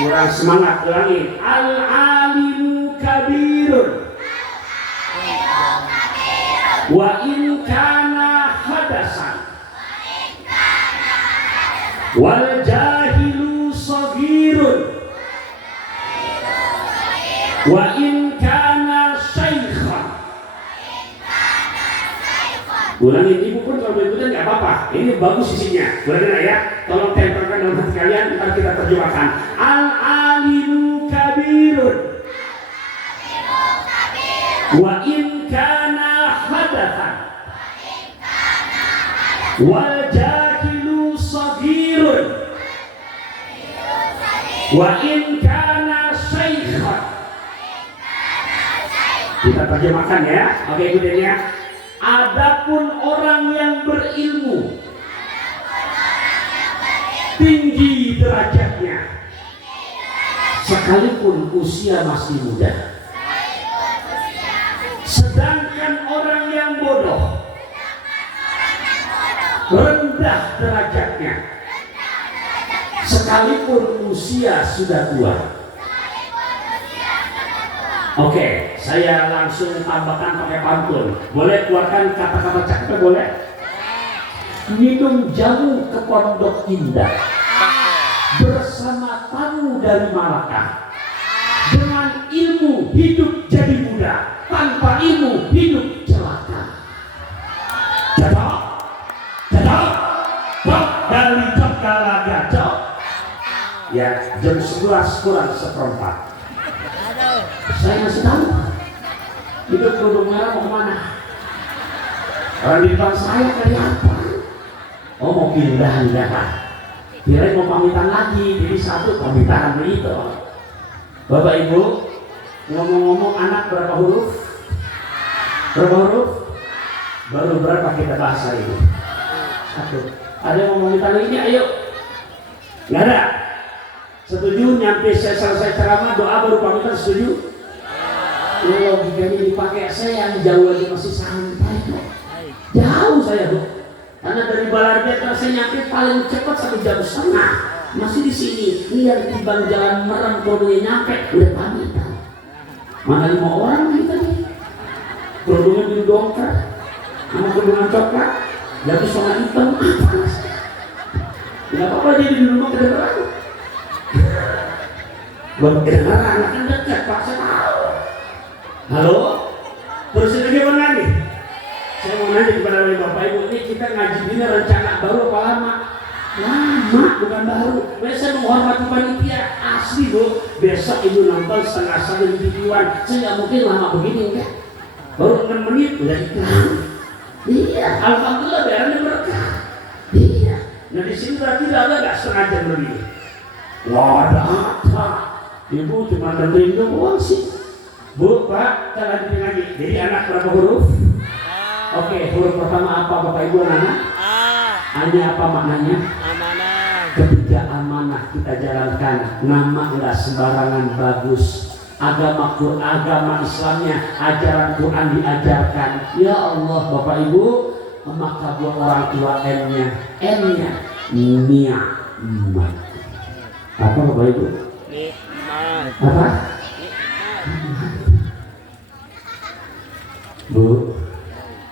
Kurang semangat, ulangi. Al-alimu kabirun. Wa in kana hadasan. Wal jahilu sagirun. Wa in kana syaikhan. Ulangi, ibu pun kalau ikutan nggak apa-apa. Ini bagus isinya. Ulangi ya. Tolong tempelkan dalam hati kalian. Ntar kita terjemahkan. Al-alimu kabirun. Wa in kana hadathan. Wal jahilu sagirun. Wa in kana syaikhan. Kita terjemahkan ya. Oke, ikutin ya. Adapun orang yang berilmu, tinggi derajatnya, sekalipun usia masih muda. Sedangkan orang yang bodoh, rendah derajatnya, sekalipun usia sudah tua. Oke, saya langsung tambahkan pakai pantun. Boleh keluarkan kata-kata cakep, boleh? Minum jamu ke Pondok Indah bersama tamu dari Malaka. Dengan ilmu hidup jadi muda, tanpa ilmu hidup celaka. Jadok, dari Cokala Gajok. Ya, jam 11 kurang seperempat. Saya masih tahu hidup kerudung merah mau kemana. Orang di depan saya kayak apa? Oh, mau pindah. Kirain mau pamitan lagi. Jadi satu pamitan itu. Bapak Ibu, ngomong-ngomong anak berapa huruf? Berapa huruf? Baru berapa kita bahasa ini? Satu. Ada yang mau pamitan lagi? Ayo. Nggak ada. Setuju? Nyampe saya selesai ceramah, doa baru pamitan, setuju? Logikanya dipakai, saya yang jauh aja masih santai kok. Jauh saya bu, karena dari Balardia saya nyampe paling cepat 1,5 jam, masih di sini. Lihat di bang jalan merem, kalau dia nyampe udah pamitan. Mana 5 orang kita nih, kerudungnya biru dongker, sama kerudungan coklat, jatuh sama hitam, panas. Nggak apa-apa dia di rumah kedengeran. Baru kedengeran, anak kan dekat, Pak, saya tahu. Halo? Terus ini gimana nih? Saya mau nanya kepada Bapak Ibu, ini kita ngaji ini rencana baru apa lama? lama bukan baru. Saya menghormati panitia asli bu. Besok ibu nonton setengah satu videoan, saya nggak mungkin lama begini enggak. Baru 6 menit udah iklan. Iya, alhamdulillah biarnya berkah. Iya. Nah di sini berarti ada nggak setengah jam lebih? Wah ada apa? Ibu cuma dengerin doang sih. Bu, Pak, kita lanjutin lagi. Jadi anak berapa huruf? Oke, huruf pertama apa Bapak Ibu anak? A-nya apa maknanya? Amanah. Ketiga amanah kita jalankan. Nama enggak sembarangan bagus. Agama Islamnya, ajaran Quran diajarkan. Ya Allah Bapak Ibu, maka buat orang tua N-nya nikmat. Apa Bapak Ibu? Nikmat. Apa? Bu,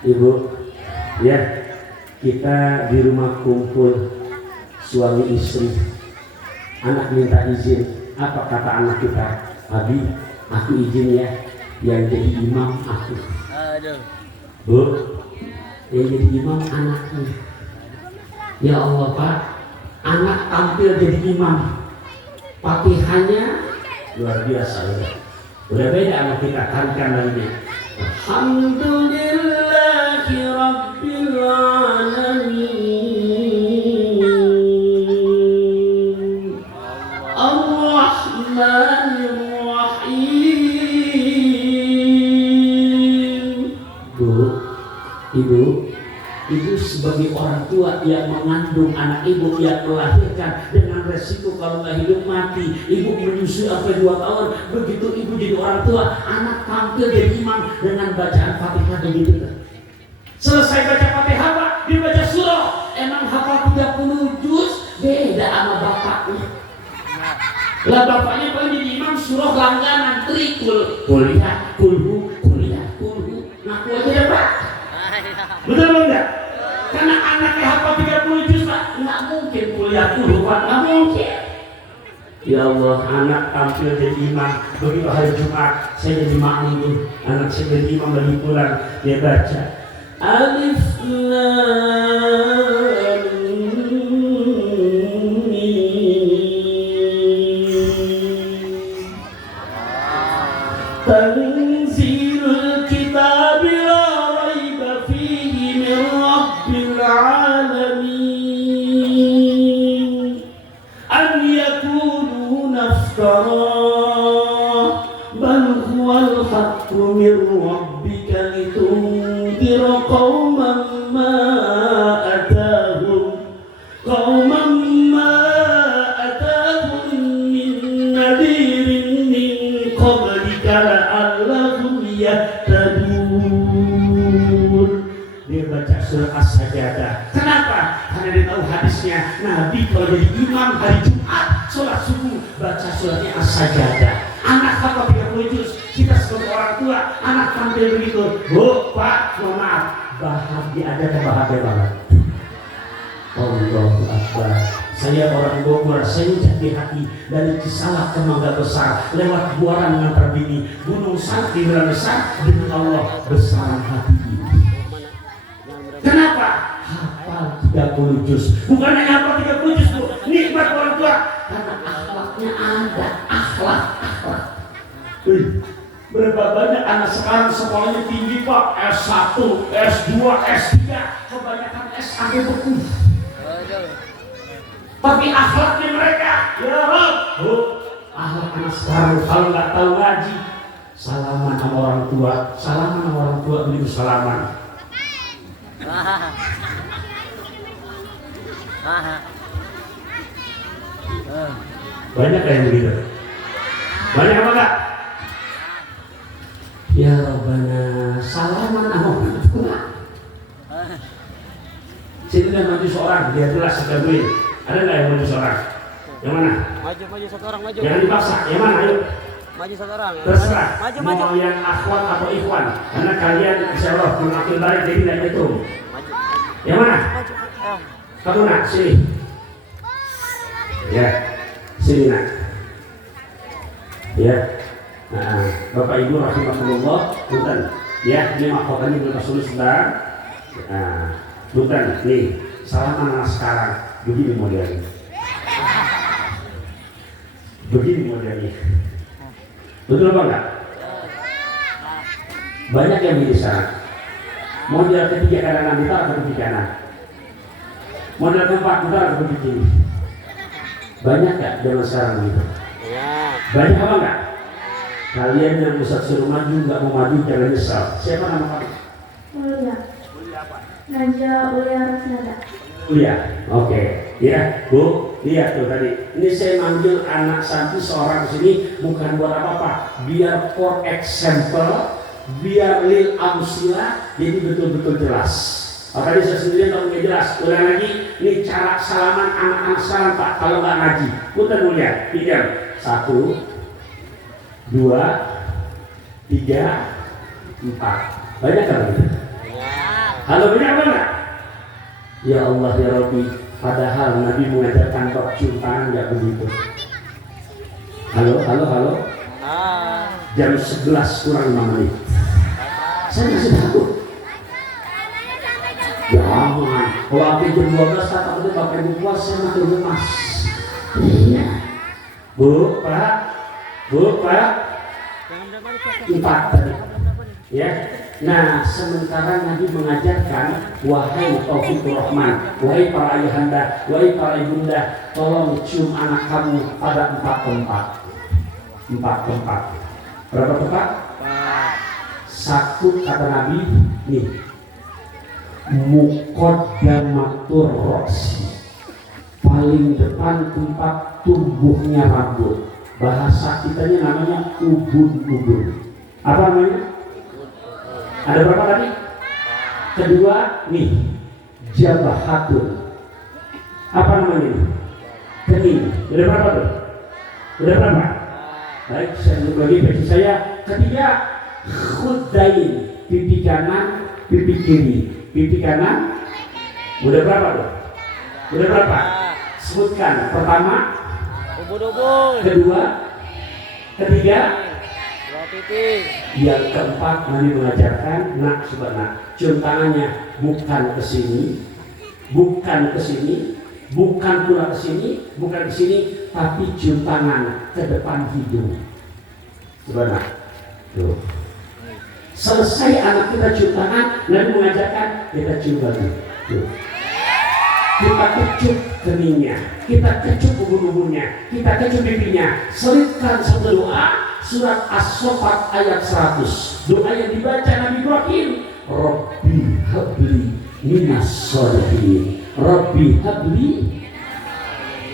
Ibu, ya kita di rumah kumpul suami istri. Anak minta izin. Apa kata anak kita? Abi, aku izin ya, yang jadi imam aku. Aduh. Bu, yang jadi imam anaknya. Ya Allah Pak, anak tampil jadi imam. Fatihahnya luar biasa ya. Udah beda sama kita, tarikan lainnya. Alhamdulillahi Rabbil Alamin Ar-Rahmanir Rahim. Bu, Ibu sebagai orang tua yang mengandung anak ibu, yang melahirkan dengan resiko kalau nggak hidup mati. Ibu menyusui sampai 2 tahun. Begitu ibu jadi orang tua, anak tampil jadi imam dengan bacaan Fatihah begitu. Selesai baca Fatihah Pak, dibaca surah. Emang hafal 30 juz, beda sama bapaknya. Lah bapaknya paling jadi imam surah langganan, trikul, kuliah, kulhu. Ngaku aja deh Pak. Betul enggak? Karena anaknya hafal 30 juz Pak, nggak mungkin kuliah dulu Pak, nggak mungkin. Ya Allah, anak tampil jadi imam. Begitu hari Jumat, saya jadi makmum tuh. Anak saya jadi imam lagi pulang, dia baca Alif Lam Mim Tanzilul Kitab la raiba fihi min Rabbil Alamin An yakununa iftara bal huwal haqqu min rabbika litundira qauman ma atahum min nadirin min qablika la'allahum yahtadun. Dia baca surah As-Sajdah. Kenapa? Karena dia tahu hadisnya Nabi kalau jadi imam hari Jumat sholat subuh baca suratnya As-Sajdah. Anak hafal 30 juz. Kita sebagai orang tua, anak tampil begitu. Bu, Pak, mohon maaf, bahagia ada bahagia banget. Allahu Akbar. Saya orang Bogor, saya jadi hati dari Cisalak ke Mangga Besar, lewat Buaran mengantar bini, Gunung Sakti besar dengan Allah besar hati ini. Kenapa? Hafal 30 juz. Bukan hanya hafal 30 juz, Bu. Nikmat orang tua. Karena akhlaknya ada, akhlak. Berapa banyak anak sekarang sekolahnya tinggi Pak, S1, S2, S3, kebanyakan S1 beku. Tapi akhlaknya mereka, ya Rob, akhlak anak sekarang kalau nggak tahu ngaji, salaman sama orang tua begitu salaman. Banyak yang begitu. Banyak apa enggak? Ya Rabbana, salaman sama orang tua. Sini kan maju seorang, dia jelas sekali. Ada nggak yang maju seorang? Yang mana? Maju satu orang, maju. Jangan dipaksa. Yang mana? Ayo. Maju satu orang. Terserah. Maju. Mau yang akhwat atau ikhwan? Karena kalian insya Allah mengakhir balik jadi tidak itu. Yang mana? Kamu nak sini. Ya, sini nak. Ya. Nah, Bapak Ibu rahimahullah, bukan. Ya, ini mahkotanya belum sulit sebentar. Nah, bukan. Nih, salaman anak sekarang. begini modelnya. Begini modelnya. Betul apa enggak? Banyak yang di sana. Model ketiga kanan kita atau kiri kanan. Model keempat kita atau kiri kiri. Banyak nggak zaman sekarang gitu? Banyak apa enggak? Kalian yang Ustaz suruh maju nggak mau maju jangan nyesal. Siapa nama kamu? Ulia. Ulia apa? Najwa Ulia Rasnada. Ulia. Oke. Ya, Bu. Lihat tuh tadi. Ini saya manggil anak santri seorang di sini bukan buat apa-apa. Biar for example, biar lil amsila, jadi betul-betul jelas. Tadi saya sendiri tahu nggak jelas. Ulang lagi. Ini cara salaman anak-anak sekarang Pak. Kalau nggak ngaji, putar mulia. Tiga. 1, 2, 3, 4. Banyak kan? Halo, banyak apa enggak? Ya Allah ya Rabbi, padahal Nabi mengajarkan bab cium tangan enggak begitu. Halo. Jam 11 kurang 5 menit. Saya masih takut. Jangan. Kalau aku jam 12 kata Bapak Ibu puas, saya makin lemas. Iya. Bu, Pak. 4 tadi. Ya. Nah, sementara Nabi mengajarkan, wahai Taufikur Rahman, wahai para ayahanda, wahai para ibunda, tolong cium anak kamu pada 4 tempat. 4 tempat. Berapa tempat? 1 kata Nabi, nih. Muqaddamatur ra'si. Paling depan tempat tumbuhnya rambut. Bahasa kitanya namanya ubun-ubun. Apa namanya? Ada berapa tadi? Kedua, nih, jabahatun. Apa namanya ini? Kening. Udah berapa tuh? Udah berapa? Baik, saya bagi versi saya. Ketiga, khuddain. Pipi kanan, pipi kiri. Pipi kanan. Udah berapa tuh? Udah berapa? Sebutkan. Pertama, Ubun-ubun. kedua, ketiga, Dua pipi. yang keempat Nabi mengajarkan, nak sebenarnya cium tangannya bukan ke sini, bukan ke sini, bukan pula ke sini, bukan ke sini, tapi cium tangan ke depan hidung. Sebenarnya, tuh. Selesai anak kita cium tangan, Nabi mengajarkan kita cium lagi. Tuh. Kita kecup keningnya, kita kecup ubun-ubunnya, kita kecup pipinya, selipkan satu doa surat As-Saffat ayat 100. Doa yang dibaca Nabi Ibrahim, Rabbi habli minas sholihin. Rabbi habli.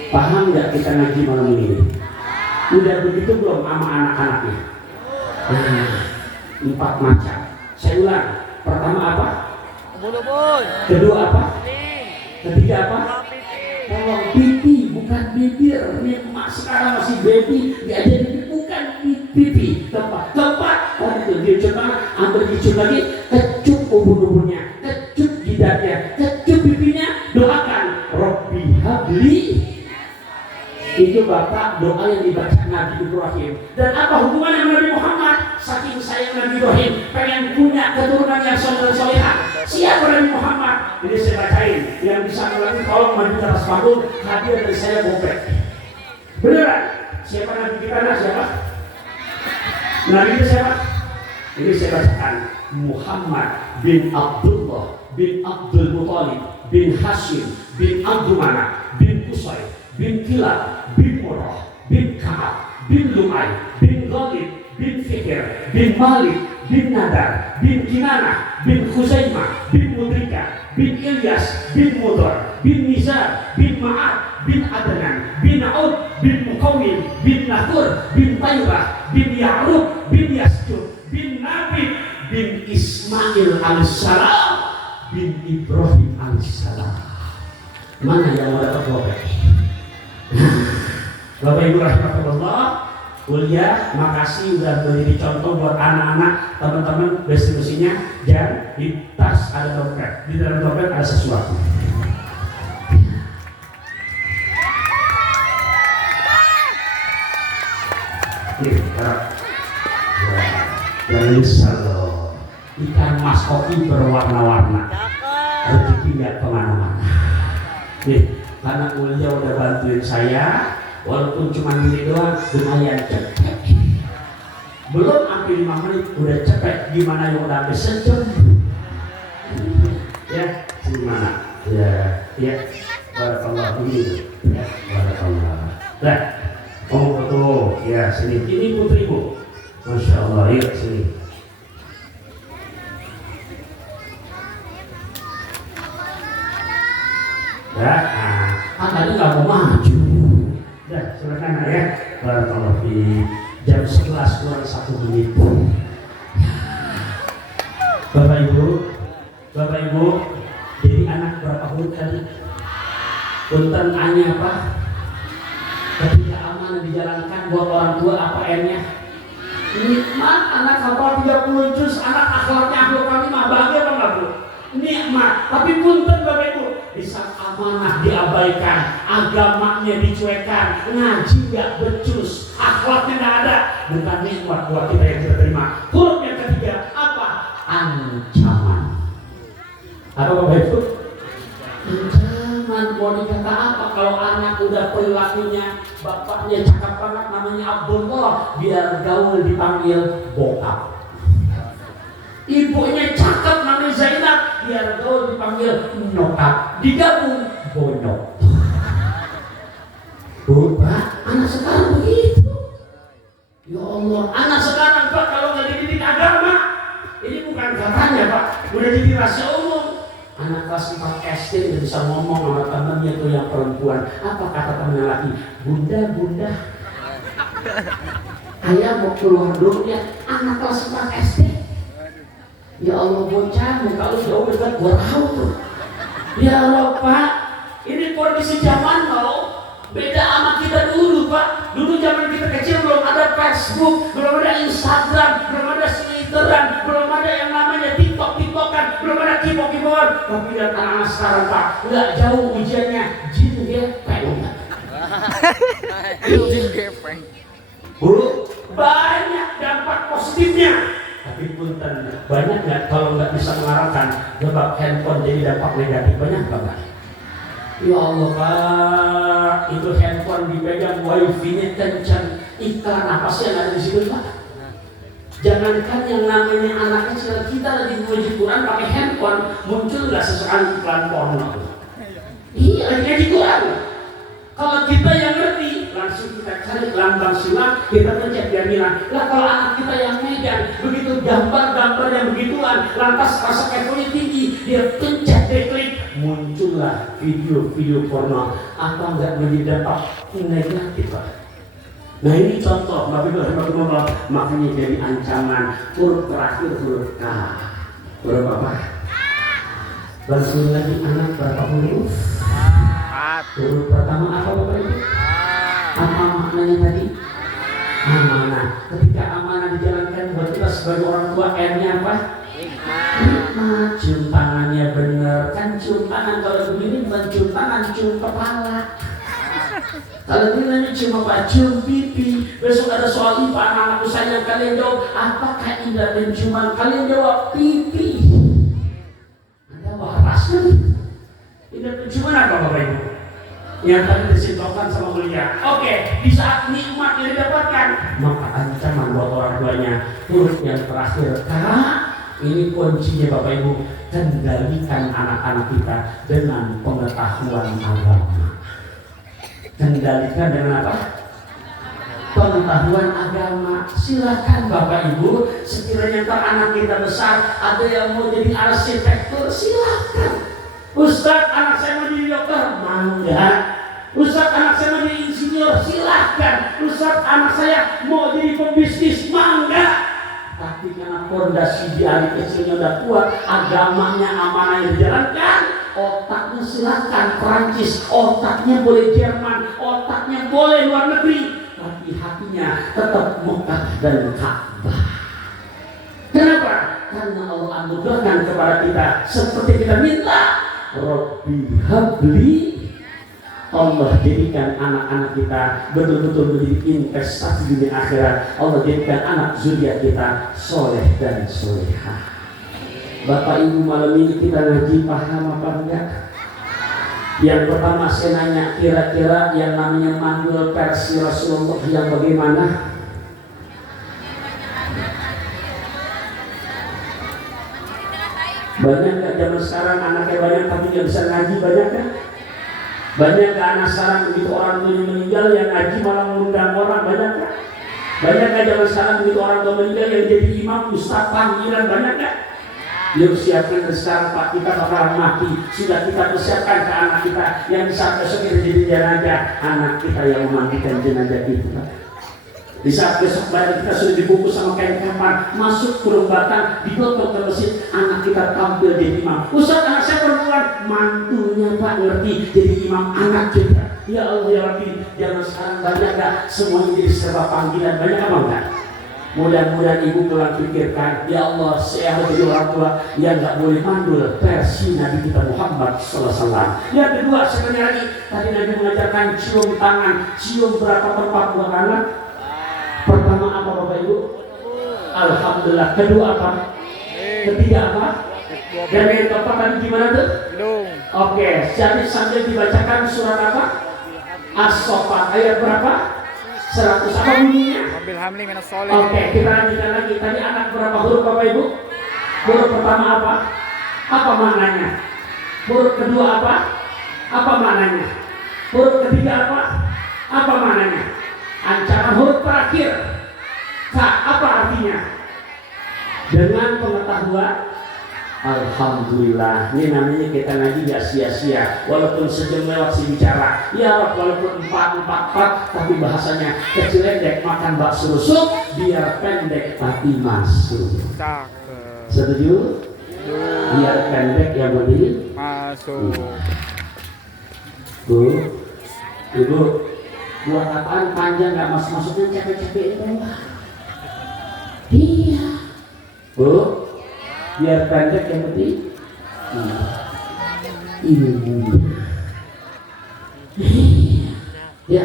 Paham nggak kita ngaji malam ini? Udah begitu belum sama anak-anaknya? 4 macam. Saya ulang. Pertama apa? Ubun-ubun. Kedua apa? Kening. Ketiga apa? Dua pipi. Tolong pipi, bukan bibir. Ini emak sekarang masih baby, diajarin pipi, bukan pipi. Keempat, itu dia coba ambil dicium lagi, kecup ubun-ubunnya, kecup jidatnya, kecup pipinya, doakan Rabbi habli. Itu Bapak doa yang dibaca Nabi Ibrahim. Dan apa hubungannya dengan Nabi Muhammad? Saking sayang Nabi Ibrahim pengen punya keturunan yang soleh dan solehah. Siapa Nabi Muhammad? Ini saya bacain. Yang bisa lagi tolong maju ke atas panggung, hadiah dari saya gopek. Beneran? Siapa Nabi kita? Siapa? Nabi itu siapa? Ini saya bacakan. Muhammad bin Abdullah bin Abdul Muthalib bin Hashim bin Abdul Manaf bin Qusay bin Kilab bin Murrah bin Ka'ab bin Lu'ay bin Ghalib bin Fikir bin Malik bin Nadar bin Kinanah bin Khuzaimah bin Mudrika bin Ilyas bin Mudar bin Nizar bin Ma'ad bin Adnan bin Aud bin Muqawim bin Nakur bin Tayrah bin Ya'rub bin Yasjud bin Nabi bin Ismail alaihissalam bin Ibrahim alaihissalam. Mana yang mau dapat gopek? Bapak Ibu rahimahullah, kuliah, makasih udah menjadi contoh buat anak-anak, teman-teman distribusinya. Dan di tas ada dompet, di dalam dompet ada sesuatu. Dan salo ikan mas kopi berwarna-warna, rezeki nggak kemana-mana. Nih, karena Ulya udah bantuin saya, walaupun cuma gini doang, lumayan cepet. Belum hampir 5 menit udah cepet, gimana yang udah habis sejam? Ya, gimana? Ya, barakallah ini, ya, barakallah. Nah, foto, ya sini, ini putriku, masya Allah, yuk sini. Ya, kan tadi nggak mau maju. Ya, silakan ya. Barakallah fi jam 11 kurang 1 menit. Bapak Ibu, jadi anak berapa huruf tadi? Punten A-nya apa? Ketika amanah dijalankan buat orang tua apa N-nya? Nikmat, anak hafal 30 juz, anak akhlaknya akhlak kalimah, bahagia apa enggak Bu? Nikmat, tapi punten Bapak Ibu, di saat amanah diabaikan, agamanya dicuekan, ngaji nggak becus, akhlaknya nggak ada, bukan nikmat buat kita yang kita terima. Huruf yang ketiga apa? Ancaman. Apa Bapak Ibu? Ancaman. Mau dikata apa kalau anak udah perilakunya, bapaknya cakap banget namanya Abdullah, biar gaul dipanggil bokap. Ibunya cakep namanya Zainab, biar gaul dipanggil nyokap, digabung bonyok. Pak, anak sekarang begitu. Ya Allah, anak sekarang Pak kalau nggak dididik agama, ini bukan katanya Pak, udah jadi rahasia umum. Anak kelas 4 SD udah bisa ngomong sama temannya tuh yang perempuan. Apa kata temannya lagi? Bunda, ayah mau keluar dulu ya. Anak kelas 4 SD. Ya Allah bocah, muka lu jauh dekat gua tahu tuh. Ya Allah Pak, ini kondisi zaman loh. Beda sama kita dulu Pak. Dulu zaman kita kecil belum ada Facebook, belum ada Instagram, belum ada Twitteran, belum ada yang namanya TikTokan, belum ada kipok-kipokan. Tapi lihat anak sekarang Pak, nggak jauh ujiannya jin gepeng. Jin gepeng. Bu, banyak dampak positifnya. Tapi punten, banyak nggak kalau nggak bisa mengarahkan sebab handphone jadi dampak negatif, banyak Bapak? Ya Allah Pak, itu handphone dipegang wifi-nya kencang, iklan apa sih yang ada di situ Pak? Jangankan yang namanya anak kecil, kita lagi ngaji Quran pakai handphone, muncul nggak sesekali iklan porno? Iya, lagi ngaji Quran. Kalau kita yang ngerti, langsung kita cari lambang silang, kita pencet dia bilang. Lah kalau anak kita yang megang, begitu gambar-gambar yang begituan, lantas rasa keponya tinggi, dia pencet, dia klik, muncullah video-video porno. Apa enggak menjadi dampak negatif Pak? Nah ini contoh, makanya jadi ancaman. Huruf terakhir huruf K. Huruf apa? Bantu lagi anak berapa huruf? Huruf pertama apa Bapak Ibu? Apa maknanya tadi? Amanah. Ketika amanah dijalankan buat kita sebagai orang tua, N-nya apa? Nikmat. Cium tangannya bener. Kan cium tangan kalau begini bukan cium tangan, cium kepala. Kalau ini namanya cium apa? Cium pipi. Besok ada soal IPA, anak-anakku sayang, kalian jawab apakah indah penciuman? Kalian jawab pipi. Ada warasnya. Indah penciuman apa Bapak Ibu? Yang tadi disintokan sama mulia. Oke, di saat nikmat yang didapatkan, maka ancaman buat orang tuanya. Huruf yang terakhir K, ini kuncinya Bapak Ibu. Kendalikan anak-anak kita dengan pengetahuan agama. Kendalikan dengan apa? Pengetahuan agama. Silakan Bapak Ibu, sekiranya ntar anak kita besar, ada yang mau jadi arsitektur, silakan. Ustaz, anak saya mau jadi dokter, mangga. Ustaz, anak saya mau jadi insinyur, silahkan. Ustaz, anak saya mau jadi pembisnis, mangga. Tapi karena fondasi di hari kecilnya udah kuat, agamanya amanah yang dijalankan, otaknya silahkan Perancis, otaknya boleh Jerman, otaknya boleh luar negeri, tapi hatinya tetap Mekah dan Ka'bah. Kenapa? Karena Allah anugerahkan kepada kita seperti kita minta. Rabbi habli, Allah jadikan anak-anak kita betul-betul menjadi investasi di dunia akhirat. Allah jadikan anak zuriat kita soleh dan solehah. Bapak Ibu, malam ini kita ngaji paham apa enggak? Yang pertama saya nanya, kira-kira yang namanya mandul versi Rasulullah yang bagaimana? Banyak gak zaman sekarang anaknya banyak tapi gak bisa ngaji, banyak kan? Banyak gak anak sekarang begitu orang tuanya meninggal yang ngaji malah mengundang orang, banyak kan? Banyak gak zaman sekarang begitu orang tua meninggal yang jadi imam, ustaz, panggilan, banyak kan? Yuk siapkan ke sekarang Pak, kita bakalan mati. Sudah kita persiapkan ke anak kita yang saat besok kita jadi jenazah, anak kita yang memandikan jenazah itu. Di saat besok badan kita sudah dibungkus sama kain kafan, masuk kurung batang, digotong ke masjid, anak kita tampil jadi imam. Ustaz, anak saya perempuan, mantunya Pak ngerti jadi imam anak kita. Ya Allah ya Rabbi, jangan sekarang banyak gak semuanya jadi serba panggilan, banyak apa enggak? Mudah-mudahan ibu pulang pikirkan, ya Allah saya harus jadi orang tua yang gak boleh mandul versi Nabi kita Muhammad SAW. Yang kedua, sekali lagi tadi Nabi mengajarkan cium tangan, cium berapa tempat buat anak. Pertama apa Bapak Ibu? Alhamdulillah. Kedua apa? Ketiga apa? Dan yang keempat tadi gimana tuh? Oke, jadi sambil dibacakan surat apa? As-Saffat ayat berapa? 100 apa bunyinya? Oke, kita lanjutkan lagi. Tadi anak berapa huruf Bapak Ibu? Huruf pertama apa? Apa maknanya? Huruf kedua apa? Apa maknanya? Huruf ketiga apa? Apa maknanya? Ancaman huruf terakhir. Apa artinya? Dengan pengetahuan alhamdulillah. Ini namanya kita ngaji gak sia-sia. Walaupun sejam lewat si bicara, ya walaupun 4 tapi bahasanya kecil pendek makan bakso rusuk, biar pendek tapi masuk. Setuju? Biar pendek yang berdiri masuk. Bu, Ibu, buat apaan panjang gak masuknya capek-capek itu? Iya. Bu, biar pendek yang penting ilmunya. Ya,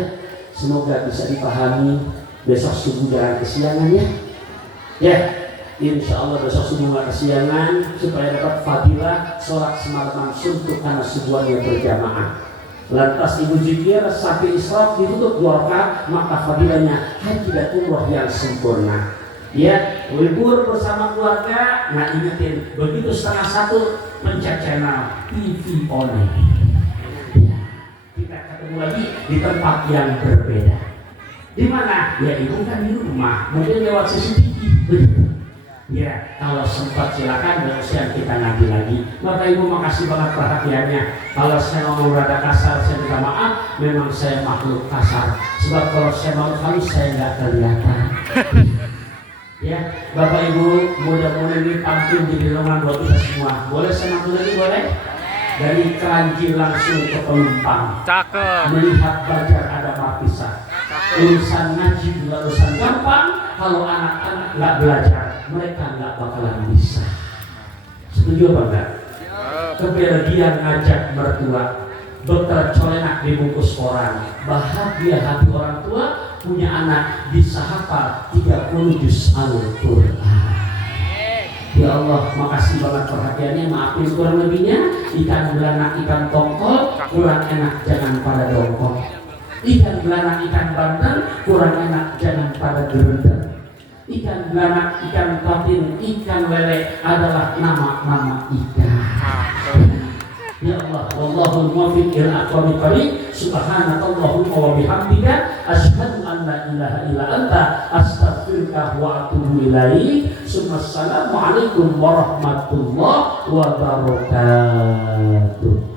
semoga bisa dipahami. Besok subuh jangan kesiangan ya. Ya, insya Allah besok subuh nggak kesiangan supaya dapat fadilah sholat semalaman suntuk karena subuhnya berjamaah. Lantas ibu zikir sampai israf ditutup 2 rakaat, maka fadilahnya haji dan umroh yang sempurna. Ya, libur bersama keluarga. Nah ingetin, begitu 12:30 pencet channel TV online. Ya, kita ketemu lagi di tempat yang berbeda. Di mana? Ya ibu kan di rumah, mungkin lewat CCTV. Ya, kalau sempat silakan, dan kita nanti lagi. Bapak Ibu makasih banget perhatiannya. Kalau saya ngomong rada kasar, saya minta maaf. Memang saya makhluk kasar. Sebab kalau saya mau halus, saya nggak kelihatan. Ya, Bapak Ibu, mudah-mudahan ini tampil jadi renungan buat kita semua. Boleh saya nanti lagi, boleh? Dari keranji langsung ke penumpang. Cakep. Melihat belajar ada markisah. Urusan ngaji juga urusan gampang. Kalau anak-anak nggak belajar, mereka nggak bakalan bisa. Setuju apa enggak? Kebahagiaan ngajak mertua, dokter colenak dibungkus orang, bahagia hati orang tua punya anak bisa hafal 30 juz Al-Quran. Ya Allah, makasih banget perhatiannya. Maafin kurang lebihnya. Ikan belanak, ikan tongkol kurang enak, jangan pada dongkol. Ikan belanak, ikan bandeng kurang enak, jangan pada gerendeng. Ikan belanak, ikan patin, ikan lele adalah nama-nama ikan. Ya Allah, wallahul muwaffiq ila aqwamit thoriq. Subhanakallahumma wa bihamdika asyhadu an la ilaha illa anta astaghfiruka wa atubu ilaik. Assalamualaikum warahmatullahi wabarakatuh.